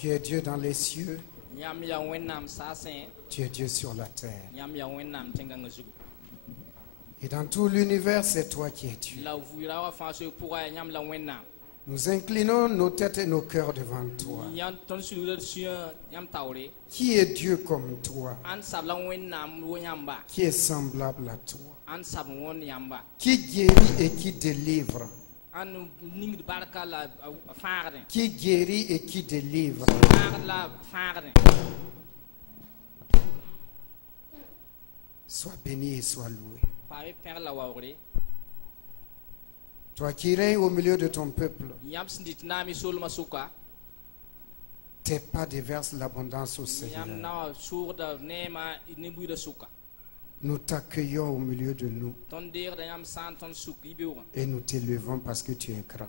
Tu es Dieu dans les cieux. Tu es Dieu sur la terre. Et dans tout l'univers, c'est toi qui es Dieu. Nous inclinons nos têtes et nos cœurs devant toi. Qui est Dieu comme toi? Qui est semblable à toi? Qui guérit et qui délivre? Qui guérit et qui délivre? Sois béni et sois loué. Toi qui règnes au milieu de ton peuple, tes pas déversent l'abondance au Seigneur. Nous t'accueillons au milieu de nous et nous t'élevons parce que tu es grand.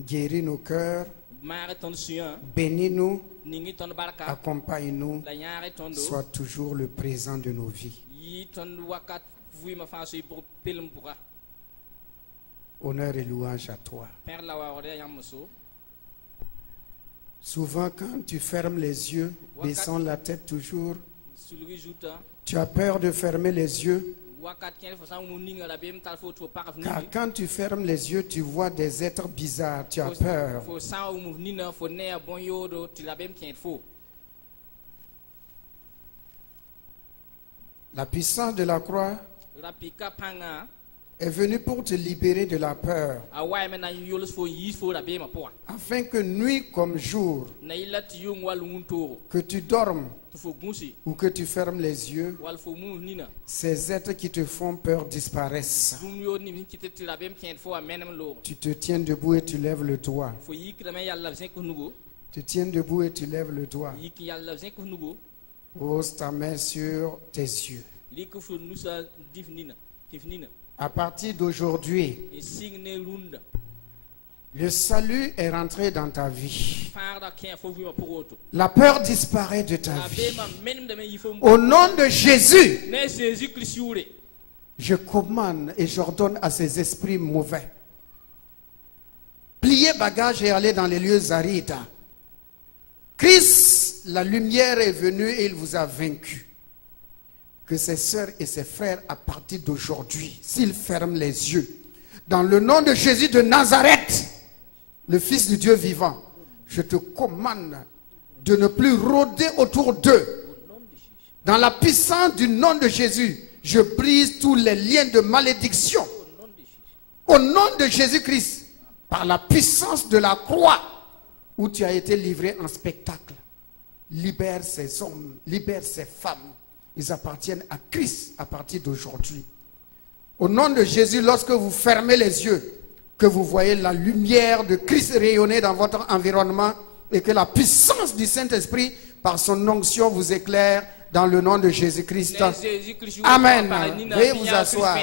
Guéris nos cœurs, bénis-nous, accompagne-nous, sois toujours le présent de nos vies. Honneur et louange à toi. Souvent quand tu fermes les yeux, baissant la tête toujours, tu as peur de fermer les yeux. Car quand tu fermes les yeux, tu vois des êtres bizarres, tu as peur. La puissance de la croix est venue pour te libérer de la peur, afin que nuit comme jour, que tu dormes ou que tu fermes les yeux, ces êtres qui te font peur disparaissent. Tu te tiens debout et tu lèves le doigt. Tu tiens debout et tu lèves le doigt. Pose ta main sur tes yeux. À partir d'aujourd'hui, le salut est rentré dans ta vie. La peur disparaît de ta vie. Au nom de Jésus, je commande et j'ordonne à ces esprits mauvais, pliez bagages et allez dans les lieux arides. Christ, la lumière est venue et il vous a vaincu. Que ses sœurs et ses frères, à partir d'aujourd'hui, s'ils ferment les yeux, dans le nom de Jésus de Nazareth, le Fils du Dieu vivant, je te commande de ne plus rôder autour d'eux. Dans la puissance du nom de Jésus, je brise tous les liens de malédiction. Au nom de Jésus-Christ, par la puissance de la croix, où tu as été livré en spectacle, libère ces hommes, libère ces femmes. Ils appartiennent à Christ à partir d'aujourd'hui. Au nom de Jésus, lorsque vous fermez les yeux, que vous voyez la lumière de Christ rayonner dans votre environnement et que la puissance du Saint-Esprit, par son onction, vous éclaire dans le nom de Jésus-Christ. Amen. Veuillez vous asseoir.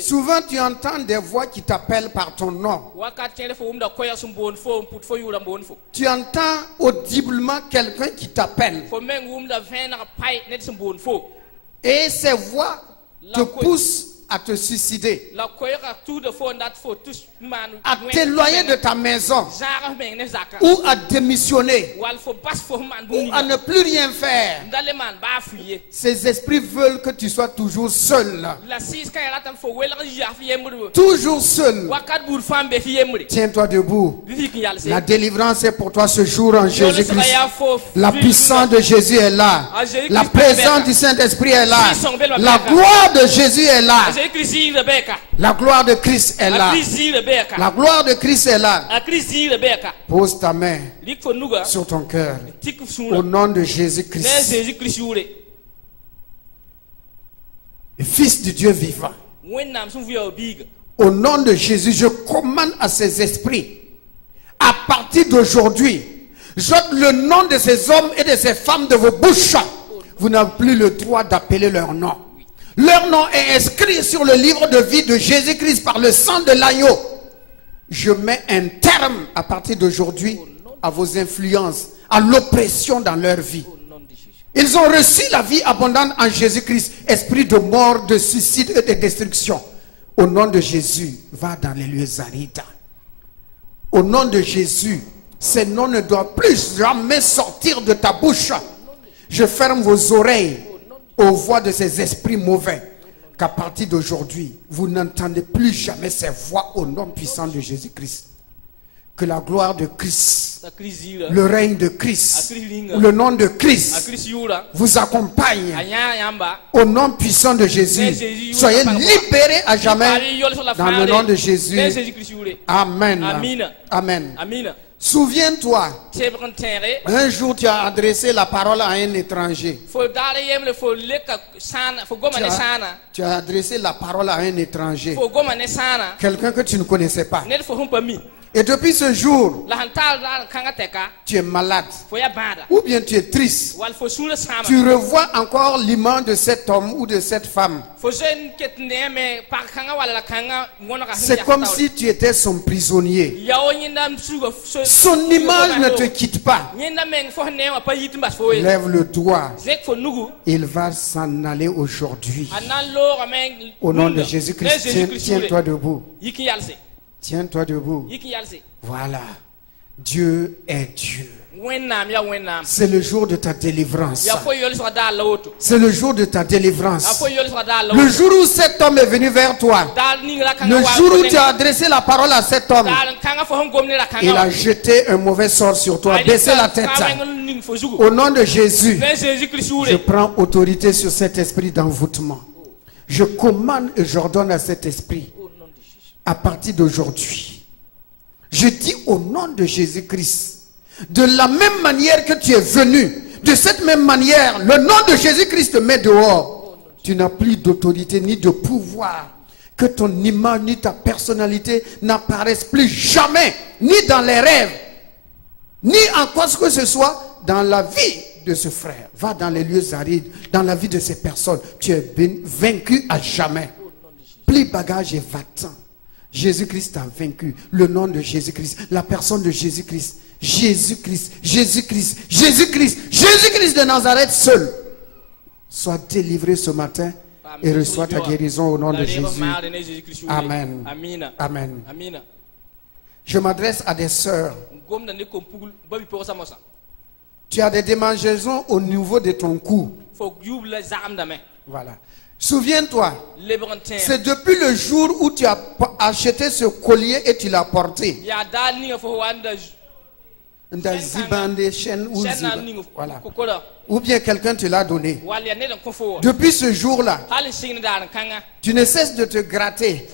Souvent tu entends des voix qui t'appellent par ton nom. Tu entends audiblement quelqu'un qui t'appelle. Et ces voix te poussent à te suicider, à t'éloigner de ta maison, ou à démissionner, ou à ne plus rien faire. Ces esprits veulent que tu sois toujours seul. Toujours seul. Tiens-toi debout. La délivrance est pour toi ce jour en Jésus-Christ. La puissance de Jésus est là. La présence du Saint-Esprit est là. La gloire de Jésus est là. La gloire de Christ est là. La gloire de Christ est là. Pose ta main sur ton cœur. Au nom de Jésus-Christ, le Fils du Dieu vivant. Au nom de Jésus, je commande à ces esprits, à partir d'aujourd'hui, j'ôte le nom de ces hommes et de ces femmes de vos bouches. Vous n'avez plus le droit d'appeler leur nom. Leur nom est inscrit sur le livre de vie de Jésus-Christ par le sang de l'agneau. Je mets un terme à partir d'aujourd'hui à vos influences, à l'oppression dans leur vie. Ils ont reçu la vie abondante en Jésus-Christ, esprit de mort, de suicide et de destruction. Au nom de Jésus, va dans les lieux arides. Au nom de Jésus, ces noms ne doivent plus jamais sortir de ta bouche. Je ferme vos oreilles aux voix de ces esprits mauvais. Qu'à partir d'aujourd'hui, vous n'entendez plus jamais ces voix au nom puissant de Jésus-Christ. Que la gloire de Christ, le règne de Christ, le nom de Christ vous accompagne au nom puissant de Jésus. Soyez libérés à jamais dans le nom de Jésus. Amen. Amen. Souviens-toi, un jour tu as adressé la parole à un étranger. Tu as adressé la parole à un étranger, quelqu'un que tu ne connaissais pas. Et depuis ce jour, tu es malade, ou bien tu es triste. Tu revois encore l'image de cet homme ou de cette femme. C'est comme si tu étais son prisonnier. Son image ne te quitte pas. Lève le doigt. Il va s'en aller aujourd'hui. Au nom de Jésus-Christ, tiens-toi debout. Tiens-toi debout. Voilà. Dieu est Dieu. C'est le jour de ta délivrance. C'est le jour de ta délivrance. Le jour où cet homme est venu vers toi, le jour où tu as adressé la parole à cet homme, il a jeté un mauvais sort sur toi. Baissez la tête. Au nom de Jésus, je prends autorité sur cet esprit d'envoûtement. Je commande et j'ordonne à cet esprit, à partir d'aujourd'hui, je dis au nom de Jésus-Christ, de la même manière que tu es venu, de cette même manière, le nom de Jésus-Christ te met dehors. Tu n'as plus d'autorité ni de pouvoir. Que ton image ni ta personnalité n'apparaissent plus jamais, ni dans les rêves, ni en quoi que ce soit dans la vie de ce frère. Va dans les lieux arides, dans la vie de ces personnes. Tu es vaincu à jamais. Plie bagage et va-t'en. Jésus-Christ a vaincu. Le nom de Jésus-Christ, la personne de Jésus-Christ. Jésus-Christ, Jésus-Christ, Jésus-Christ, Jésus-Christ de Nazareth seul. Sois délivré ce matin et reçois ta guérison au nom de Jésus. Amen. Amen. Je m'adresse à des sœurs. Tu as des démangeaisons au niveau de ton cou. Voilà. Souviens-toi, c'est depuis le jour où tu as acheté ce collier et tu l'as porté. Voilà. Ou bien quelqu'un te l'a donné. Depuis ce jour-là, tu ne cesses de te gratter.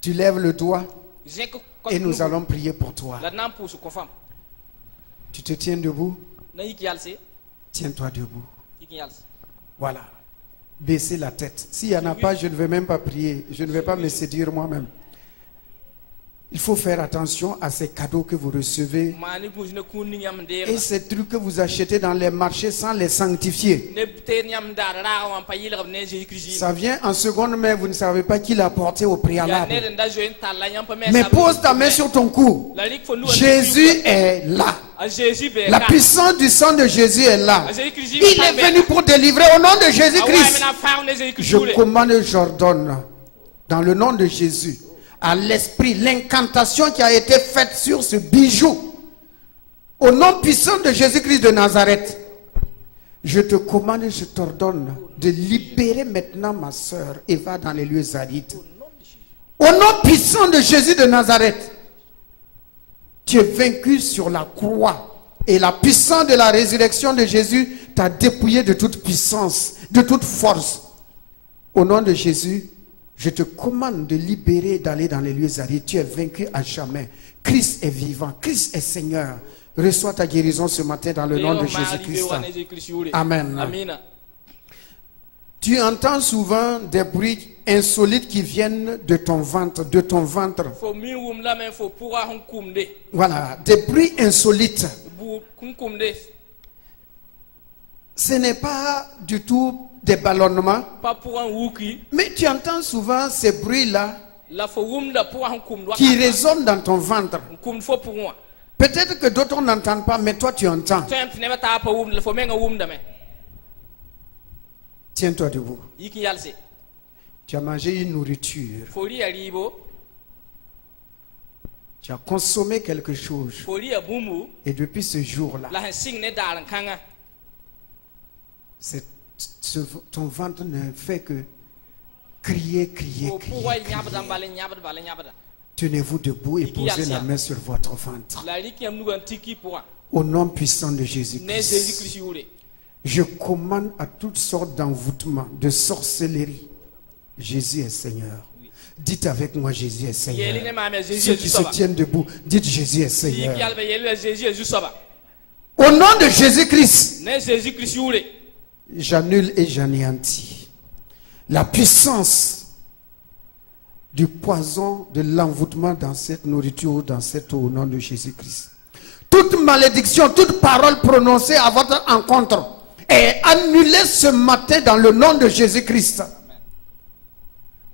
Tu lèves le doigt et nous allons prier pour toi. Tu te tiens debout. Tiens-toi debout. Voilà. Baissez la tête. S'il n'y en a pas, je ne vais même pas prier. Je ne vais pas me séduire moi-même. Il faut faire attention à ces cadeaux que vous recevez et ces trucs que vous achetez dans les marchés sans les sanctifier. Ça vient en seconde main, vous ne savez pas qui l'a porté au préalable. Mais pose ta main sur ton cou. Jésus est là. La puissance du sang de Jésus est là. Il est venu pour délivrer au nom de Jésus-Christ. Je commande et j'ordonne dans le nom de Jésus à l'esprit, l'incantation qui a été faite sur ce bijou, au nom puissant de Jésus-Christ de Nazareth, je te commande et je t'ordonne de libérer maintenant ma soeur Eva dans les lieux arides. Au nom puissant de Jésus de Nazareth, tu es vaincu sur la croix et la puissance de la résurrection de Jésus t'a dépouillé de toute puissance, de toute force. Au nom de Jésus, je te commande de libérer, d'aller dans les lieux arides. Tu es vaincu à jamais. Christ est vivant. Christ est Seigneur. Reçois ta guérison ce matin dans le nom de Jésus-Christ. Amen. Tu entends souvent des bruits insolites qui viennent de ton ventre, Voilà, des bruits insolites. Ce n'est pas du tout des ballonnements, mais tu entends souvent ces bruits-là qui résonnent dans ton ventre. Peut-être que d'autres n'entendent pas, mais toi tu entends. Tiens-toi debout. Tu as mangé une nourriture Tu as consommé quelque chose. Foli abumu. Et depuis ce jour-là, La hensing ne dalan kanga. ton ventre ne fait que crier, crier, Ko crier. puwa crier. nyabda bale nyabda. Tenez-vous debout et posez la main sur votre ventre. La riki am nugan tiki puwa. Au nom puissant de Ne Jésus Jésus-Christ, Christ yule. je commande à toutes sortes d'envoûtements, de sorcellerie. Jésus est Seigneur. Dites avec moi, Jésus est Seigneur. Yeli ne mame Jésus Ceux qui se tiennent debout, dites Jésus est Seigneur. Yiki albe yeli Jésus soba. Au nom de Jésus-Christ, Ne Jésus Christ yule. j'annule et j'anéantis la puissance du poison, de l'envoûtement dans cette nourriture, dans cette eau, au nom de Jésus-Christ. Toute malédiction, toute parole prononcée à votre encontre est annulée ce matin dans le nom de Jésus-Christ.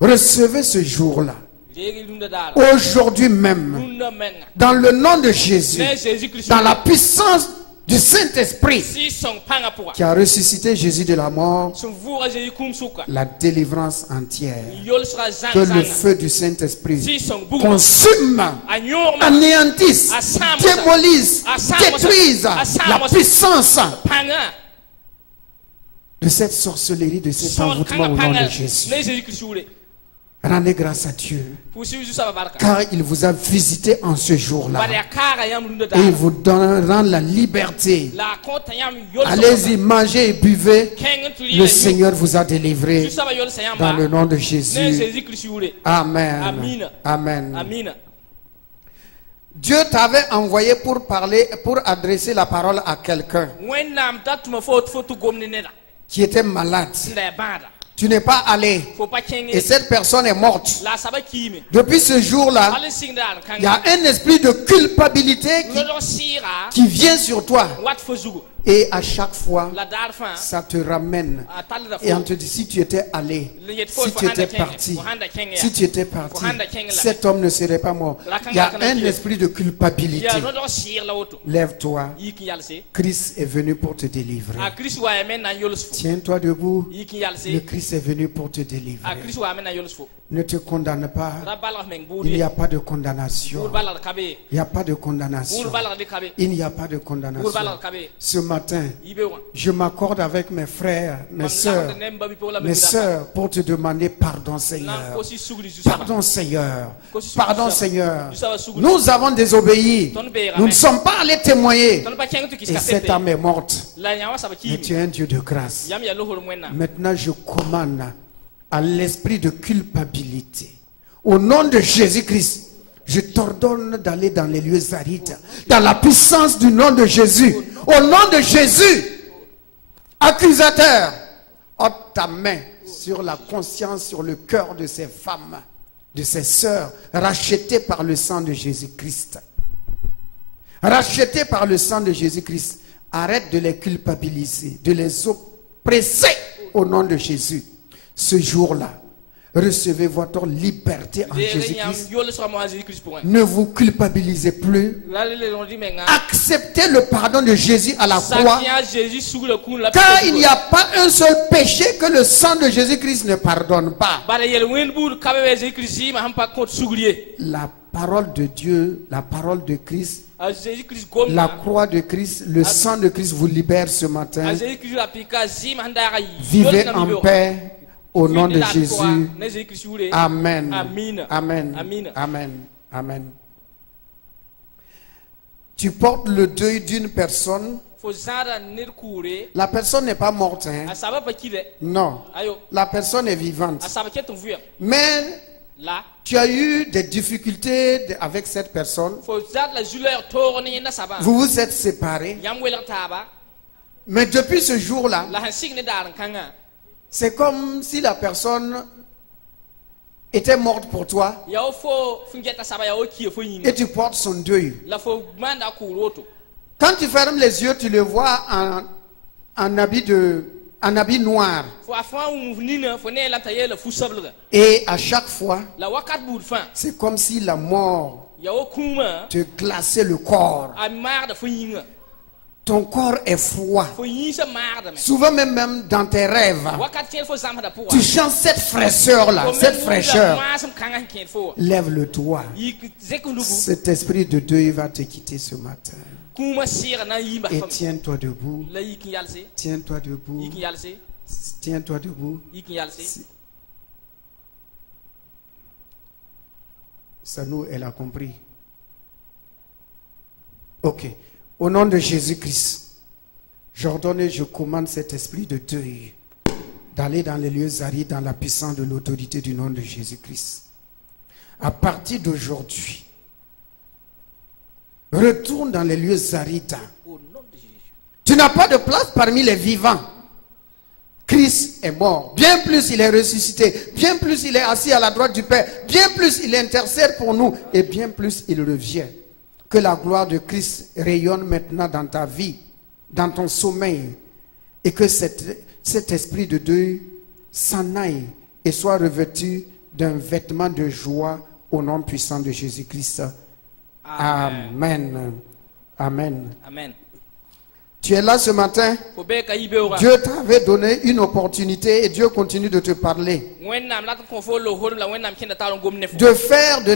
Recevez ce jour-là, aujourd'hui même, dans le nom de Jésus, dans la puissance du Saint-Esprit qui a ressuscité Jésus de la mort, la délivrance entière. Que le feu du Saint-Esprit consume, anéantisse, démolisse, détruise la puissance de cette sorcellerie, de cet envoûtement au nom de Jésus. Rendez grâce à Dieu, car il vous a visité en ce jour-là et il vous donnera la liberté. Allez-y, mangez et buvez. Le Seigneur vous a délivré dans le nom de Jésus. Amen. Amen. Dieu t'avait envoyé pour parler, pour adresser la parole à quelqu'un qui était malade. Tu n'es pas allé et cette personne est morte. Depuis ce jour-là, il y a un esprit de culpabilité qui vient sur toi. Et à chaque fois, ça te ramène. Et on te dit, si tu étais allé, si tu étais parti, cet homme ne serait pas mort. Il y a un esprit de culpabilité. Lève-toi. Christ est venu pour te délivrer. Tiens-toi debout. Le Christ est venu pour te délivrer. Ne te condamne pas. Il n'y a pas de condamnation. Il n'y a pas de condamnation. Il n'y a pas de condamnation. Ce matin, je m'accorde avec mes frères, mes sœurs, pour te demander pardon, Seigneur. Pardon, Seigneur. Pardon, Seigneur. Nous avons désobéi. Nous ne sommes pas allés témoigner. Et cette âme est morte. Mais tu es un Dieu de grâce. Maintenant, je commande à l'esprit de culpabilité. Au nom de Jésus-Christ, je t'ordonne d'aller dans les lieux arides, dans la puissance du nom de Jésus. Au nom de Jésus, accusateur, ôte ta main sur la conscience, sur le cœur de ces femmes, de ces sœurs, rachetées par le sang de Jésus-Christ. Rachetées par le sang de Jésus-Christ. Arrête de les culpabiliser, de les oppresser au nom de Jésus. Ce jour-là, recevez votre liberté en Jésus-Christ. Ne vous culpabilisez plus. Acceptez le pardon de Jésus à la croix. Car il n'y a pas un seul péché que le sang de Jésus-Christ ne pardonne pas. La parole de Dieu, la parole de Christ, la croix de Christ, le sang de Christ vous libère ce matin. Vivez en paix. Au nom de Jésus. Amen. Amen. Amen. Amen. Tu portes le deuil d'une personne. La personne n'est pas morte. Hein? Non. La personne est vivante. Mais tu as eu des difficultés avec cette personne. Vous vous êtes séparés. Mais depuis ce jour-là, c'est comme si la personne était morte pour toi et tu portes son deuil. Quand tu fermes les yeux, tu le vois en habit noir. Et à chaque fois, c'est comme si la mort te glaçait le corps. ton corps est froid. Fo yinsa maagda me. Souvent même dans tes rêves, Wakat kel fo zamda pour. tu chantes cette fraîcheur-là, cette fraîcheur. Masam kanga ken fo. Lève le doigt. Yik zekulugu. Cet esprit de Dieu il va te quitter ce matin. Kuma sira na yimba Et fam. tiens-toi debout. La yik yalse. Tiens-toi debout. Yik yalse. Tiens-toi debout. Yik yalse. Ça nous, elle a compris. Ok. Au nom de Jésus-Christ, j'ordonne et je commande cet esprit de deuil d'aller dans les lieux arides dans la puissance de l'autorité du nom de Jésus-Christ. À partir d'aujourd'hui, retourne dans les lieux arides. Au nom de Jésus. Tu n'as pas de place parmi les vivants. Christ est mort. Bien plus, il est ressuscité. Bien plus, il est assis à la droite du Père. Bien plus, il intercède pour nous. Et bien plus, il revient. Que la gloire de Christ rayonne maintenant dans ta vie, dans ton sommeil. Et que cet esprit de deuil s'en aille et soit revêtu d'un vêtement de joie au nom puissant de Jésus-Christ. Amen. Amen. Amen. Tu es là ce matin. Fo be ka yibe ora. Dieu t'avait donné une opportunité et Dieu continue de te parler. Wennam lat ko fo lo horum la wennam kenda talon gomne fo. De faire de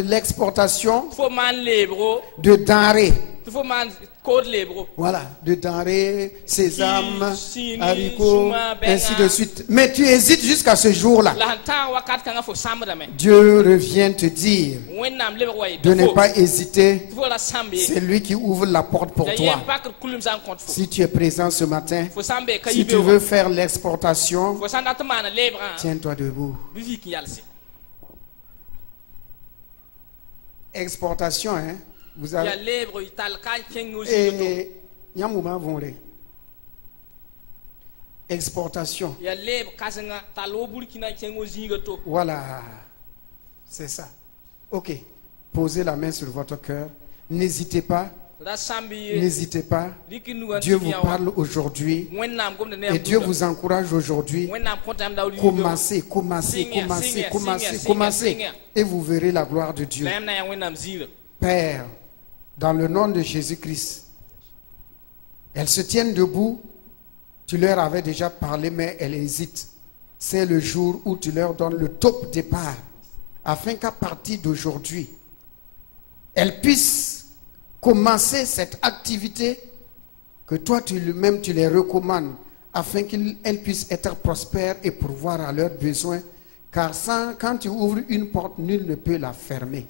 l'exportation Fo man lebro. de denrées. Fo man code lebro. Voilà, de denrées, sésame, Sini, haricots, suma, benga. ainsi de suite. Mais tu hésites jusqu'à ce jour-là. La tan wakat kanga fo samda me. Dieu revient te dire Wennam lebro way. de ne pas hésiter. Fo la sambe. C'est lui qui ouvre la porte pour Ya toi. yem pak kulum san compte fo. Si tu es présent ce matin, Fo sambe ka si yibe tu ora. veux faire l'exportation, Fo sanda tmana lebra. tiens-toi debout. Bivi ki yalse. Exportation, hein? Vous Ya avez... lebro ital ka kengo zigoto. Et Yamouma Vonre. Exportation. Ya leb kasenga talo burkina kengo zigoto. Voilà. C'est ça. Ok. Posez la main sur votre cœur. N'hésitez pas. La sambi. N'hésitez pas. Likinu Dieu vous parle aujourd'hui. Wennam gomne ne. Et Dieu vous encourage aujourd'hui. Wennam kontam dawli. Commencez. Et vous verrez la gloire de Dieu. Lam na ya wennam zira. Père, dans le nom de Jésus-Christ, elles se tiennent debout. Tu leur avais déjà parlé, mais elles hésitent. C'est le jour où tu leur donnes le top départ, afin qu'à partir d'aujourd'hui, elles puissent commencer cette activité que toi, même tu les recommandes, afin qu'elles puissent être prospères et pourvoir à leurs besoins. Car quand tu ouvres une porte, nul ne peut la fermer.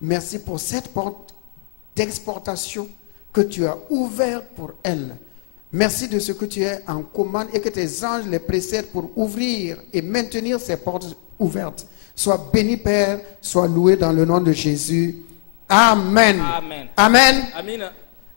Merci pour cette porte d'exportation que tu as ouverte pour elles. Merci de ce que tu es en commande et que tes anges les précèdent pour ouvrir et maintenir ces portes ouvertes. Sois béni, Père, sois loué dans le nom de Jésus. Amen. Amen. Amen. Amina.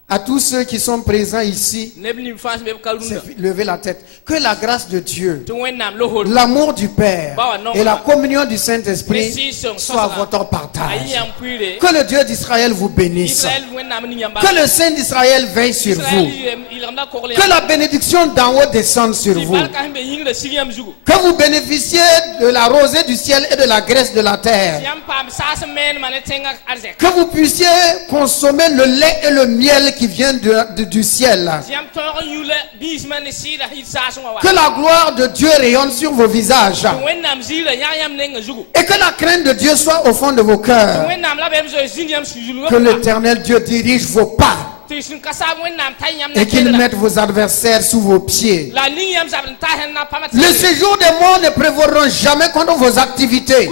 À tous ceux qui sont présents ici, Nebni fans be kalunda. levez la tête. Que la grâce de Dieu, To wennam lo hol. l'amour du Père et la communion du Saint-Esprit soient votre partage. Ayam kuire. Que le Dieu d'Israël vous bénisse. Israël wennam ni nyamba. Que le Saint d'Israël veille sur vous. Il ramda korle. Que la bénédiction d'en haut descende sur vous. Barka himbe yingre sigam zugu. Que vous bénéficiez de la rosée du ciel et de la graisse de la terre. Yam pam sas men manetenga arzek. Que vous puissiez consommer le lait et le miel qui vient du ciel. Yam toro yule bisman ni sida hit sas wa. Que la gloire de Dieu rayonne sur vos visages. To wennam zira yam nenga zugu. Et que la crainte de Dieu soit au fond de vos cœurs. To wennam la bem zo zingam sujulu. Que l'Éternel Dieu dirige vos pas. Et qu'il mette vos adversaires sous vos pieds. Le séjour des morts ne prévaudront jamais contre vos activités.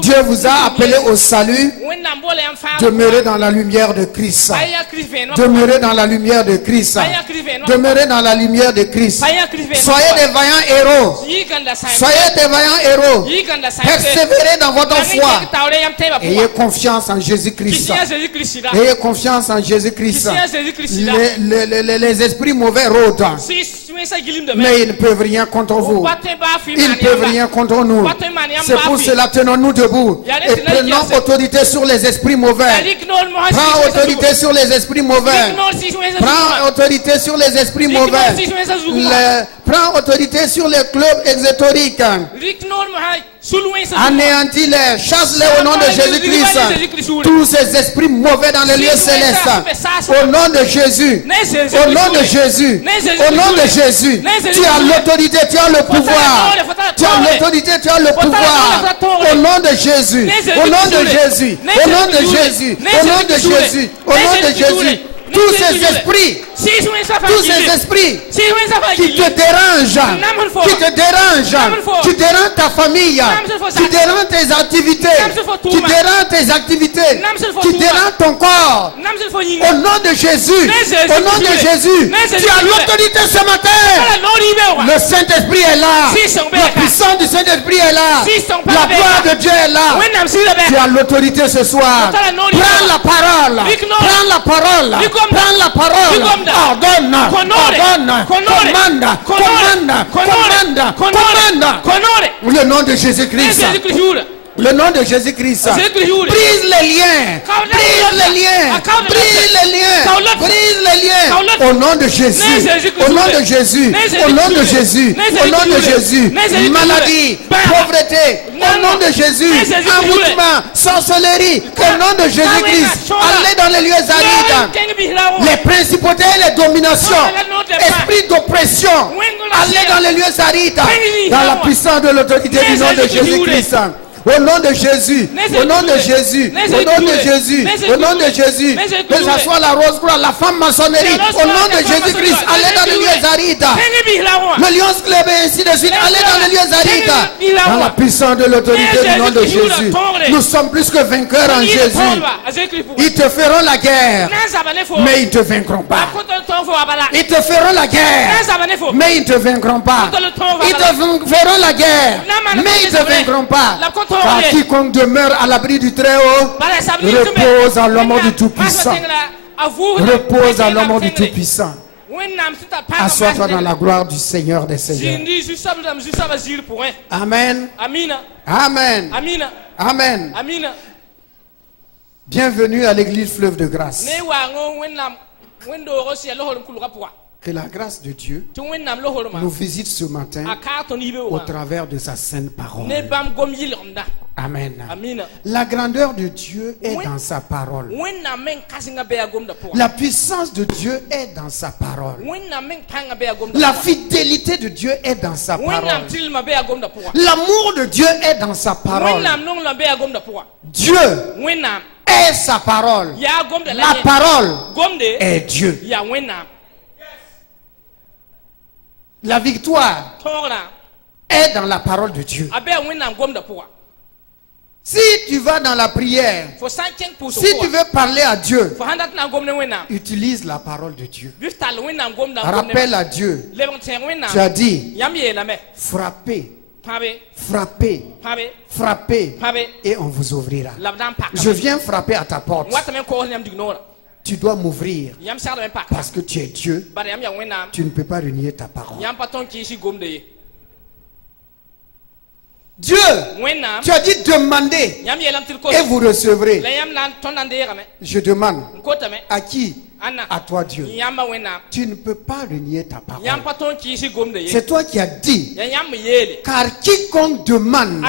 Dieu vous a appelé au salut. Demeurez dans la lumière de Christ. Demeurez dans la lumière de Christ. Demeurez dans la lumière de Christ. Soyez des vaillants héros. Soyez des vaillants héros. Persévérez dans votre foi. Ayez confiance en Jésus-Christ. Ayez confiance en Jésus-Christ. Les esprits mauvais rôdent. Mais ils ne peuvent rien contre vous. Ils ne peuvent rien contre nous. C'est pour cela tenons-nous debout. Et prenons autorité sur les esprits mauvais. Prends autorité sur les esprits mauvais. Prends autorité sur les esprits mauvais. Prends autorité sur les clubs exoteriques. Anéantis-les, chasse-les au nom de Jésus-Christ. Tous ces esprits mauvais dans les lieux célestes. Au nom de Jésus. Au nom de Jésus. Au nom de Jésus. Tu as l'autorité, tu as le pouvoir. Tu as l'autorité, tu as le pouvoir. Au nom de Jésus. Au nom de Jésus. Au nom de Jésus. Au nom de Jésus. Au nom de Jésus. Tous ces esprits qui te dérangent, qui dérangent ta famille, qui dérangent tes activités, qui dérangent ton corps. Au nom de Jésus, tu as l'autorité ce matin. Le Saint-Esprit est là. La puissance du Saint-Esprit est là. La gloire de Dieu est là. Tu as l'autorité ce soir. Prends la parole. Prends la parole. Prends la parole. Ordonne. Commande. Le nom de Jésus-Christ. Le nom de Jésus-Christ. Brise les liens. Brise les liens. Au nom de Jésus. Au nom de Jésus. Au nom de Jésus. Au nom de Jésus. Maladie, pauvreté. Au nom de Jésus. Envoûtement, sorcellerie. Au nom de Jésus-Christ. Allez dans les lieux arides. Les principautés et les dominations. Esprit d'oppression. Allez dans les lieux arides. Dans la puissance de l'autorité du nom de Jésus-Christ. Au nom de Jésus, au nom de Jésus, au nom de Jésus, au nom de Jésus, que ce soit la rose croix, la femme maçonnerie, au nom de Jésus-Christ, allez dans les lieux arides. Le lion sclébé, ainsi de suite, allez dans les lieux arides. Dans la puissance de l'autorité du nom de Jésus, nous sommes plus que vainqueurs en Jésus. Ils te feront la guerre, mais ils ne te vaincront pas. Ils te feront la guerre, mais ils ne te vaincront pas. Ils te feront la guerre, mais ils ne te vaincront pas. Car quiconque demeure à l'abri du Très-Haut repose en l'ombre du Tout-Puissant. Repose en l'ombre du Tout-Puissant. Assois-toi dans la gloire du Seigneur des Seigneurs. Amen. Amen. Amen. Bienvenue à l'église Fleuve de Grâce. Que la grâce de Dieu nous visite ce matin au travers de sa sainte parole. Amen. La grandeur de Dieu est dans sa parole. La puissance de Dieu est dans sa parole. La fidélité de Dieu est dans sa parole. L'amour de Dieu est dans sa parole. Dieu est sa parole. La parole est Dieu. La victoire est dans la parole de Dieu. Si tu vas dans la prière, si tu veux parler à Dieu, utilise la parole de Dieu. Rappelle à Dieu. Tu as dit, frappez, frappez, frappez, et on vous ouvrira. Je viens frapper à ta porte. Tu dois m'ouvrir parce que tu es Dieu. Tu ne peux pas renier ta parole. Dieu, tu as dit demandez et vous recevrez. Je demande à qui? À toi Dieu. Tu ne peux pas renier ta parole. C'est toi qui as dit. Car quiconque demande,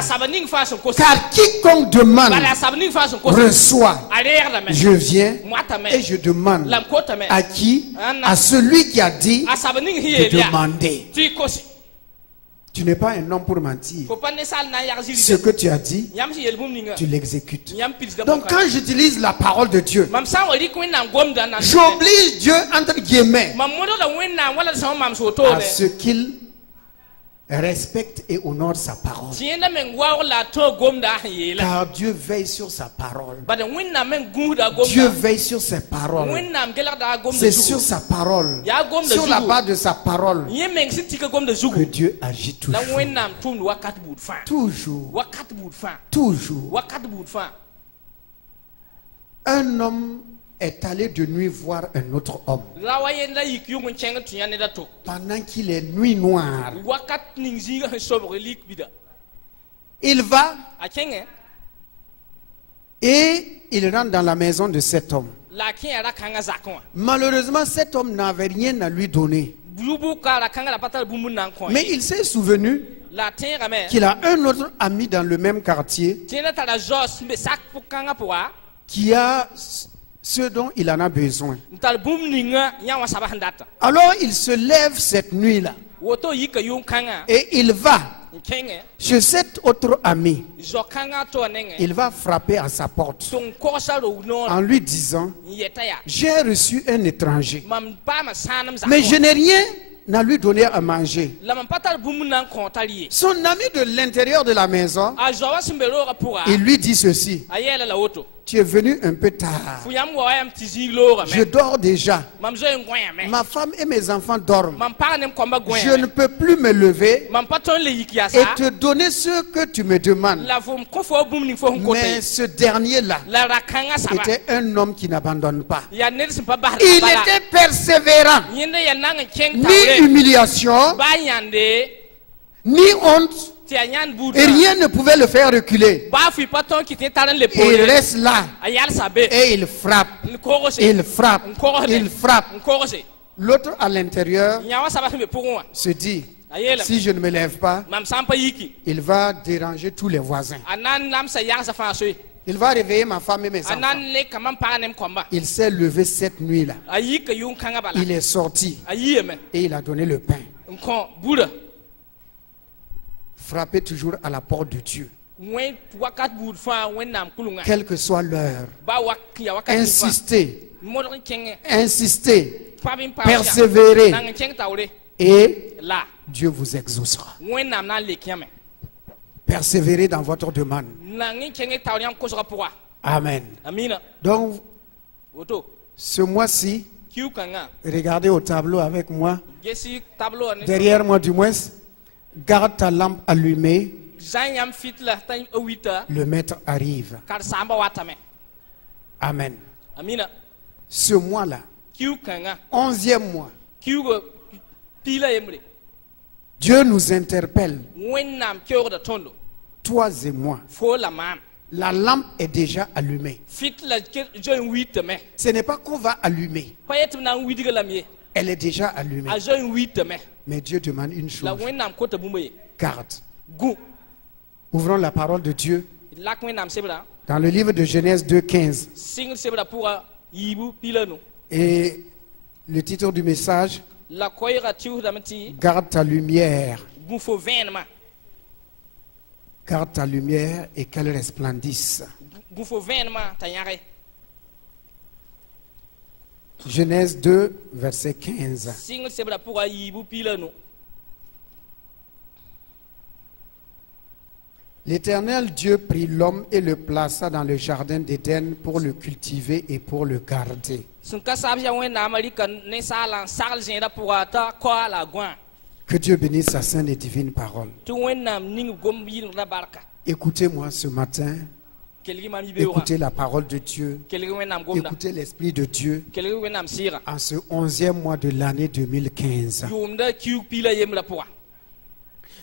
reçoit. Je viens et je demande. À qui? À celui qui a dit de demander. Tu n'es pas un homme pour mentir. Ce que tu as dit, tu l'exécutes. Donc quand j'utilise la parole de Dieu, j'oblige Dieu entre guillemets à ce qu'il respecte et honore sa parole. Car Dieu veille sur sa parole. Dieu veille sur ses paroles. C'est sur sa parole, sur la base de sa parole, que Dieu agit toujours. Toujours. Un homme est allé de nuit voir un autre homme. Pendant qu'il est nuit noire, il va et il rentre dans la maison de cet homme. Malheureusement, cet homme n'avait rien à lui donner. bubu ka la kanga la patal bumu nan ko Mais il s'est souvenu la tenga me qu'il a un autre ami dans le même quartier tiena ta la jos me sak pu kanga poa qui a ce dont il en a besoin. tal bum ninga nya wa saba handata Alors il se lève cette nuit-là woto yika yung kanga et il va kenge chez cet autre ami. zo kanga to nenge Il va frapper à sa porte son kosa ro no en lui disant, yeta ya j'ai reçu un étranger, mam ba ma sanam za mais je n'ai rien à lui donner à manger. la mam patal bumu nan ko taliye Son ami de l'intérieur de la maison, a zo wa simbelo ga poa il lui dit ceci, ayela la woto tu es venu un peu tard. fuyam wa yam tizi lo ga Je me dors déjà. mam zo ngoya me Ma femme et mes enfants dorment. mam pa nem komba Je goya ne peux plus me lever mam paton le yiki ya et sa te donner ce que tu me demandes. la fum ko fo bum ni fo hun ko Mais tay ce dernier-là la rakanga saba était un homme qui n'abandonne pas. ya ne sim pa ba Il était persévérant. yinde ya nang keng Ni tawre humiliation, ba yande ni honte, ti anyan buda et rien ne pouvait le faire reculer. ba fu paton ki te taran le Et il pole reste là ayal sabe et il frappe. ko se Il frappe. Il frappe. ko se L'autre à l'intérieur nyawa saba me pour se dit, ayela si je ne me lève pas, mam sampa yiki il va déranger tous les voisins. anan nam sa ya sa fa so Il va réveiller ma femme et mes enfants. anan le kamam pa nem komba Il s'est levé cette nuit-là. ayika yung kanga bala Il est sorti ayeme et il a donné le pain. ko buda Frappez toujours à la porte de Dieu. wen wakat bud fa wen nam kulunga Quelle que soit l'heure. ba wak ya wakat Insistez. modon kenge Insistez. pabin pa Persévérez. nang keng tawre Et la Dieu vous exaucera. wen nam na le kiame Persévérez dans votre demande. nang kenge tawre am ko so poa Amen. amina Donc, woto ce mois-ci, kiu kanga regardez au tableau avec moi. gesi tableau ne Derrière moi, du moins, garde ta lampe allumée. zanyam fitla tan awita Le maître arrive. kar samba watame Amen. amina Ce mois-là, kiu kanga 11e mois, kiu go pila yemre Dieu nous interpelle, wen nam kiu da tondo toi et moi. fo la mam La lampe est déjà allumée. fitla join wit me Ce n'est pas qu'on va allumer. payet na widiga lamye Elle est déjà allumée. a join wit me Mais Dieu demande une la chose. wen nam ko ta bumbe Garde. gu Ouvrons la parole de Dieu lak wen nam sebra dans le livre de Genèse 2:15. single sebra pour yibu pila no Et le titre du message, la koyra tiu damati garde ta lumière. gu fo venma Garde ta lumière et qu'elle resplendisse. gu fo venma ta yare Genèse 2, verset 15. single sebra pour yibu pila no L'Éternel Dieu prit l'homme et le plaça dans le jardin d'Éden pour le cultiver et pour le garder. sun ka sabja wen nam rika ne sala sal jenda pour ta ko la gwan Que Dieu bénisse sa sainte et divine parole. tu wen nam ning gom yin da barka Écoutez-moi ce matin. kelgi mam yibe wa Écoutez la parole de Dieu. kelgi wen nam gomda Écoutez l'Esprit de Dieu kelgi wen nam sira en ce 11e mois de l'année 2015. yumda kiu pila yemra pour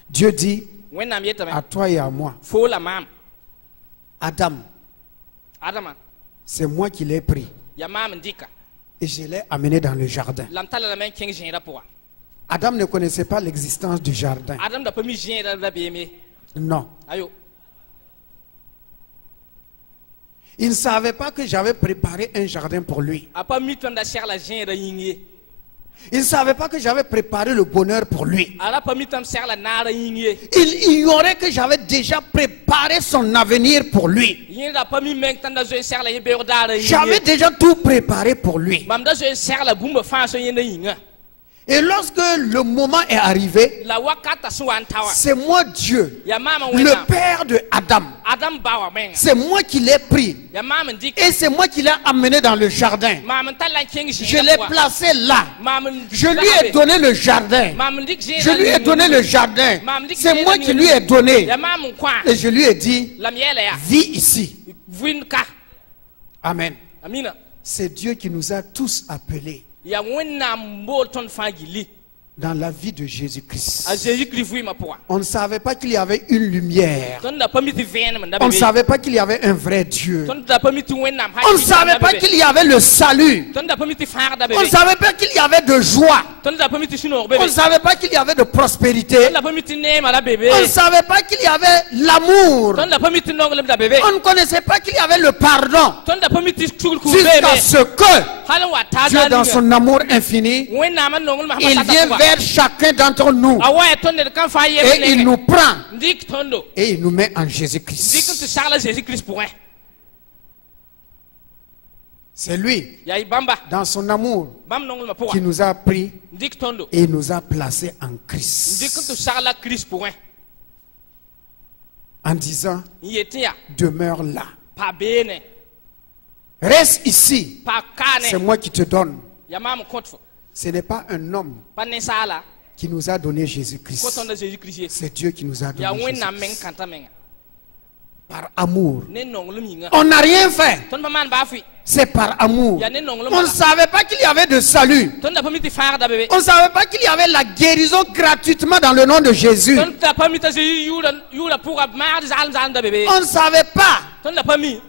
Dieu dit wen nam yetame à toi et à moi, fo la mam Adam, adama c'est moi qui l'ai pris ya mam ndika et je l'ai amené dans le jardin. lam tala la men keng jenda pour Adam ne connaissait pas l'existence du jardin. adam da pami jenda da beme Non. ayo Il ne savait pas que j'avais préparé un jardin pour lui. apa miton da shar la jenda yingi Il ne savait pas que j'avais préparé le bonheur pour lui. ala pa miton shar la nara yingi Il ignorait que j'avais déjà préparé son avenir pour lui. yinda pa mi men tan da zo shar la yebe dara J'avais yingi déjà tout préparé pour lui. mam da zo shar la bumba fa so yenda yinga Et lorsque le moment est arrivé, la wakata suwan tawa c'est moi Dieu, ya mama le wena père de Adam. adam bawa men C'est moi qui l'ai pris. ya mama ndika Et c'est moi qui l'ai amené dans le jardin. mama tala keng Je jenda l'ai pour placé là. mama Je lui ai donné le jardin. mama ndik Je lui ai donné le jardin. C'est moi qui lui ai donné. ya mama kwa Et je lui ai dit, lam yela ya vis ici. winka Amen. amina C'est Dieu qui nous a tous appelés. ya wena mbol ton fagili dans la vie de Jésus-Christ. A Jésus-Christ vui ma pour. On ne savait pas qu'il y avait une lumière. Ton da pas mis de veine man da On ne bébé. savait pas qu'il y avait un vrai Dieu. Ton da pas mis de wenam. On ne savait pas qu'il y avait le salut. Ton da pas mis de faire da On ne bébé. savait pas qu'il y avait de joie. Ton da pas mis de chino On bébé. ne savait pas qu'il y avait de prospérité. Ton da pas mis de nema da bébé. On ne savait pas qu'il y avait l'amour. Ton da pas mis de nongolem da bébé. On ne connaissait pas qu'il y avait le pardon. Ton da pas mis de chukul ku Jusqu'à bébé. ce que Hala wa ta Dieu, da dans son amour infini, wenam nongol ma il vient vers chacun d'entre nous Awa ton de kan fa et il yé. nous prend Dik tondo. et il nous met en Dik Jésus-Christ. te charla Jésus-Christ pour un. C'est lui, Ya bamba. dans son amour, Bam nongol ma pour. qui nous a pris Dik tondo. et nous a placés en Dik Christ. te charla Christ pour un. En disant, Yetia. demeure là. Pa bene. Reste ici. Pa C'est kane. moi qui te donne. Ya mam compte. Ce n'est pas un homme Pa ne sala. qui nous a donné Ko Jésus-Christ. ton da Jésus-Christ. C'est Dieu qui nous a Ya donné wenam men Jésus-Christ. kanta men. Par amour. Ne nongolem yinga. On n'a rien fait. Ton ba man ba fi. C'est par amour. Ya ne nongolem. On ne savait pas qu'il y avait de salut. Ton da pas mis de faire da bébé. On ne savait pas qu'il y avait la guérison gratuitement dans le nom de Jésus. Ton da pas mis ta Jésus yula pour mar zal da bébé. On ne savait pas Ton da pas mis.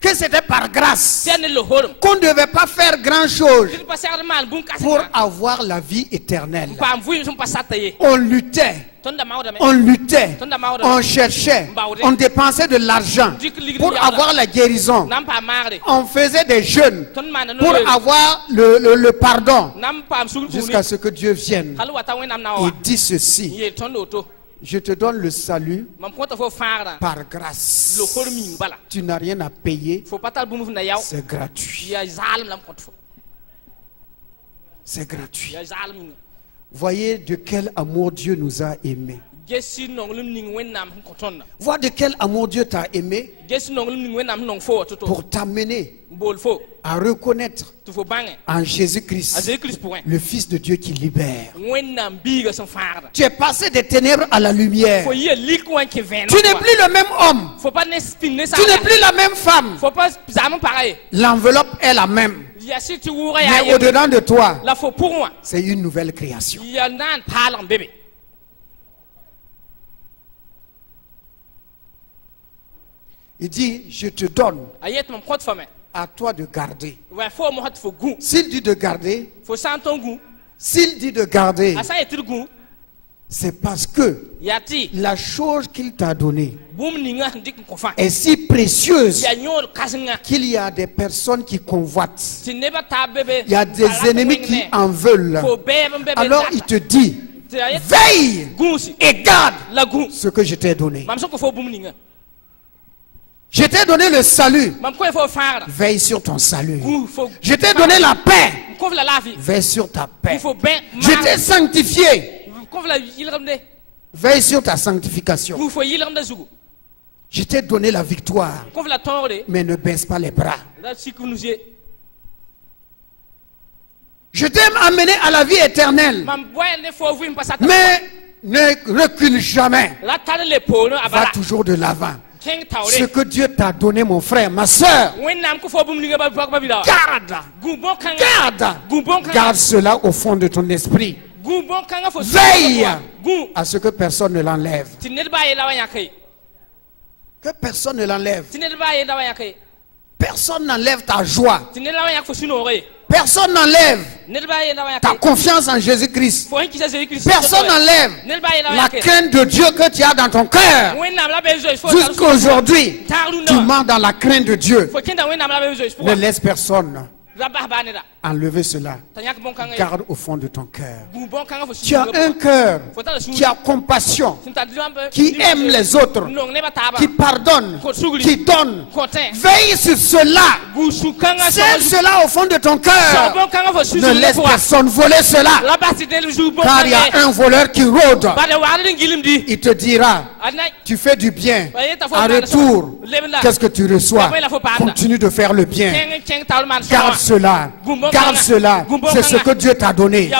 que c'était par grâce. Tiens le horum. Qu'on ne devait pas faire grand-chose Tu pas faire mal bon casse. pour avoir la vie éternelle. Pa mvu son pas sataye. On luttait. Ton da mawda me. On luttait. Ton da mawda. On cherchait. On dépensait de l'argent pour avoir la guérison. Nam pa marde. On faisait des jeûnes Ton man no. pour avoir le pardon. Nam pa sul Jusqu'à ce que Dieu vienne. Halu wata wenam na Il wa. dit ceci. Ye ton do to. Je te donne le salut Mam ko ta fo farda. par grâce. Lo hormi bala. Tu n'as rien à payer. Faut pas tal bu mu na yaw. C'est gratuit. Ya zalim lam ko fo. C'est gratuit. Ya zalim. Voyez de quel amour Dieu nous a aimés. Gesi nonglum ning wenam ko ton. Vois de quel amour Dieu t'a aimé Gesi nonglum ning wenam nong fo to to. pour t'amener Bol fo. à reconnaître Tu fo bange. en A Jésus-Christ Jésus-Christ pour un. le Fils de Dieu qui libère. Wenam biga son farda. Tu es passé des ténèbres à la lumière. Faut y lik wan ki ven. Tu n'es plus le même homme. Faut pas ne spin ne ça. Tu n'es plus la même femme. Faut pas zaman pareil. L'enveloppe est la même. Ya si tu wura Mais ya. au-dedans de toi, La faut pour moi. c'est une nouvelle création. Ya nan parlant bébé. Il dit, je te donne Ayet mon compte femme. à toi de garder. Ouais, faut mo hat faut goût. S'il dit de garder, Faut senton goût. s'il dit de garder, Asa etir goût. c'est parce que Yati. la chose qu'il t'a donnée Boum ninga dik ko fa. est si précieuse Ya nyol kasinga. qu'il y a des personnes qui convoitent. Tu n'es pas ta bébé. Il y a des ennemis qui en veulent. Faut bébé bébé. Alors il te dit, veille goût si. et garde La goût. ce que je t'ai donné. Mam so ko faut boum ninga. Je t'ai donné le salut. Mam ko faut faire. Veille sur ton salut. Goût faut. Je t'ai donné la paix. Ko la lavi. Veille sur ta Il paix. faut ben. Je t'ai sanctifié. Ko la yilramde. Veille sur ta sanctification. Goût faut yilramde zugu. Je t'ai donné la victoire. Ko la torde. Mais ne baisse pas les bras. Da siku nous ye. Je t'ai amené à la vie éternelle. Mam boy ne faut vim pas ça. Mais ne recule jamais. La tale le polo Va abala. toujours de l'avant. King Ce tawre. que Dieu t'a donné, mon frère, ma soeur, Wenam ko faut boum ninga ba ba bila. garde. Goût bon kanga. Garde. Goût bon kanga. Garde cela au fond de ton esprit. Goût bon kanga faut. Veille Goût. à ce que personne ne l'enlève. Tu n'es pas là ya kai. Que personne ne l'enlève. Tu n'es pas là ya kai. Personne n'enlève ta joie. Tu n'es là ya faut sunore. Personne n'enlève N'es pas là ya ta kai. confiance en Jésus-Christ. Faut qui ça Jésus-Christ. Personne n'enlève N'es pas là la ya kai. crainte de Dieu que tu as dans ton cœur. Wenam la besoin faut. Jusqu'à aujourd'hui, Tarlu tu no. mens dans la crainte de Dieu. Faut kinda wenam la besoin pour. Ne laisse personne Rabah baneda. enlever cela. Tanyak bon kanga. Garde au fond de ton cœur. Goût bon kanga faut. Tu as un cœur Faut ta qui a compassion, qui qui aime les autres, Non, ne pas taba. qui pardonne, qui donne. Content. Veille sur cela. Goût sou kanga Serre cela au fond de ton so cœur. bon kanga faut Ne laisse personne voler cela. La basi del jou bon Car il y a kanga. un voleur qui rôde. Ba de warling gilim di. Il te dira, Ana tu fais du bien. En retour, qu'est-ce que tu reçois? Continue de faire le bien. keng taul man so. Garde cela. Garde cela. C'est ce que Dieu t'a donné.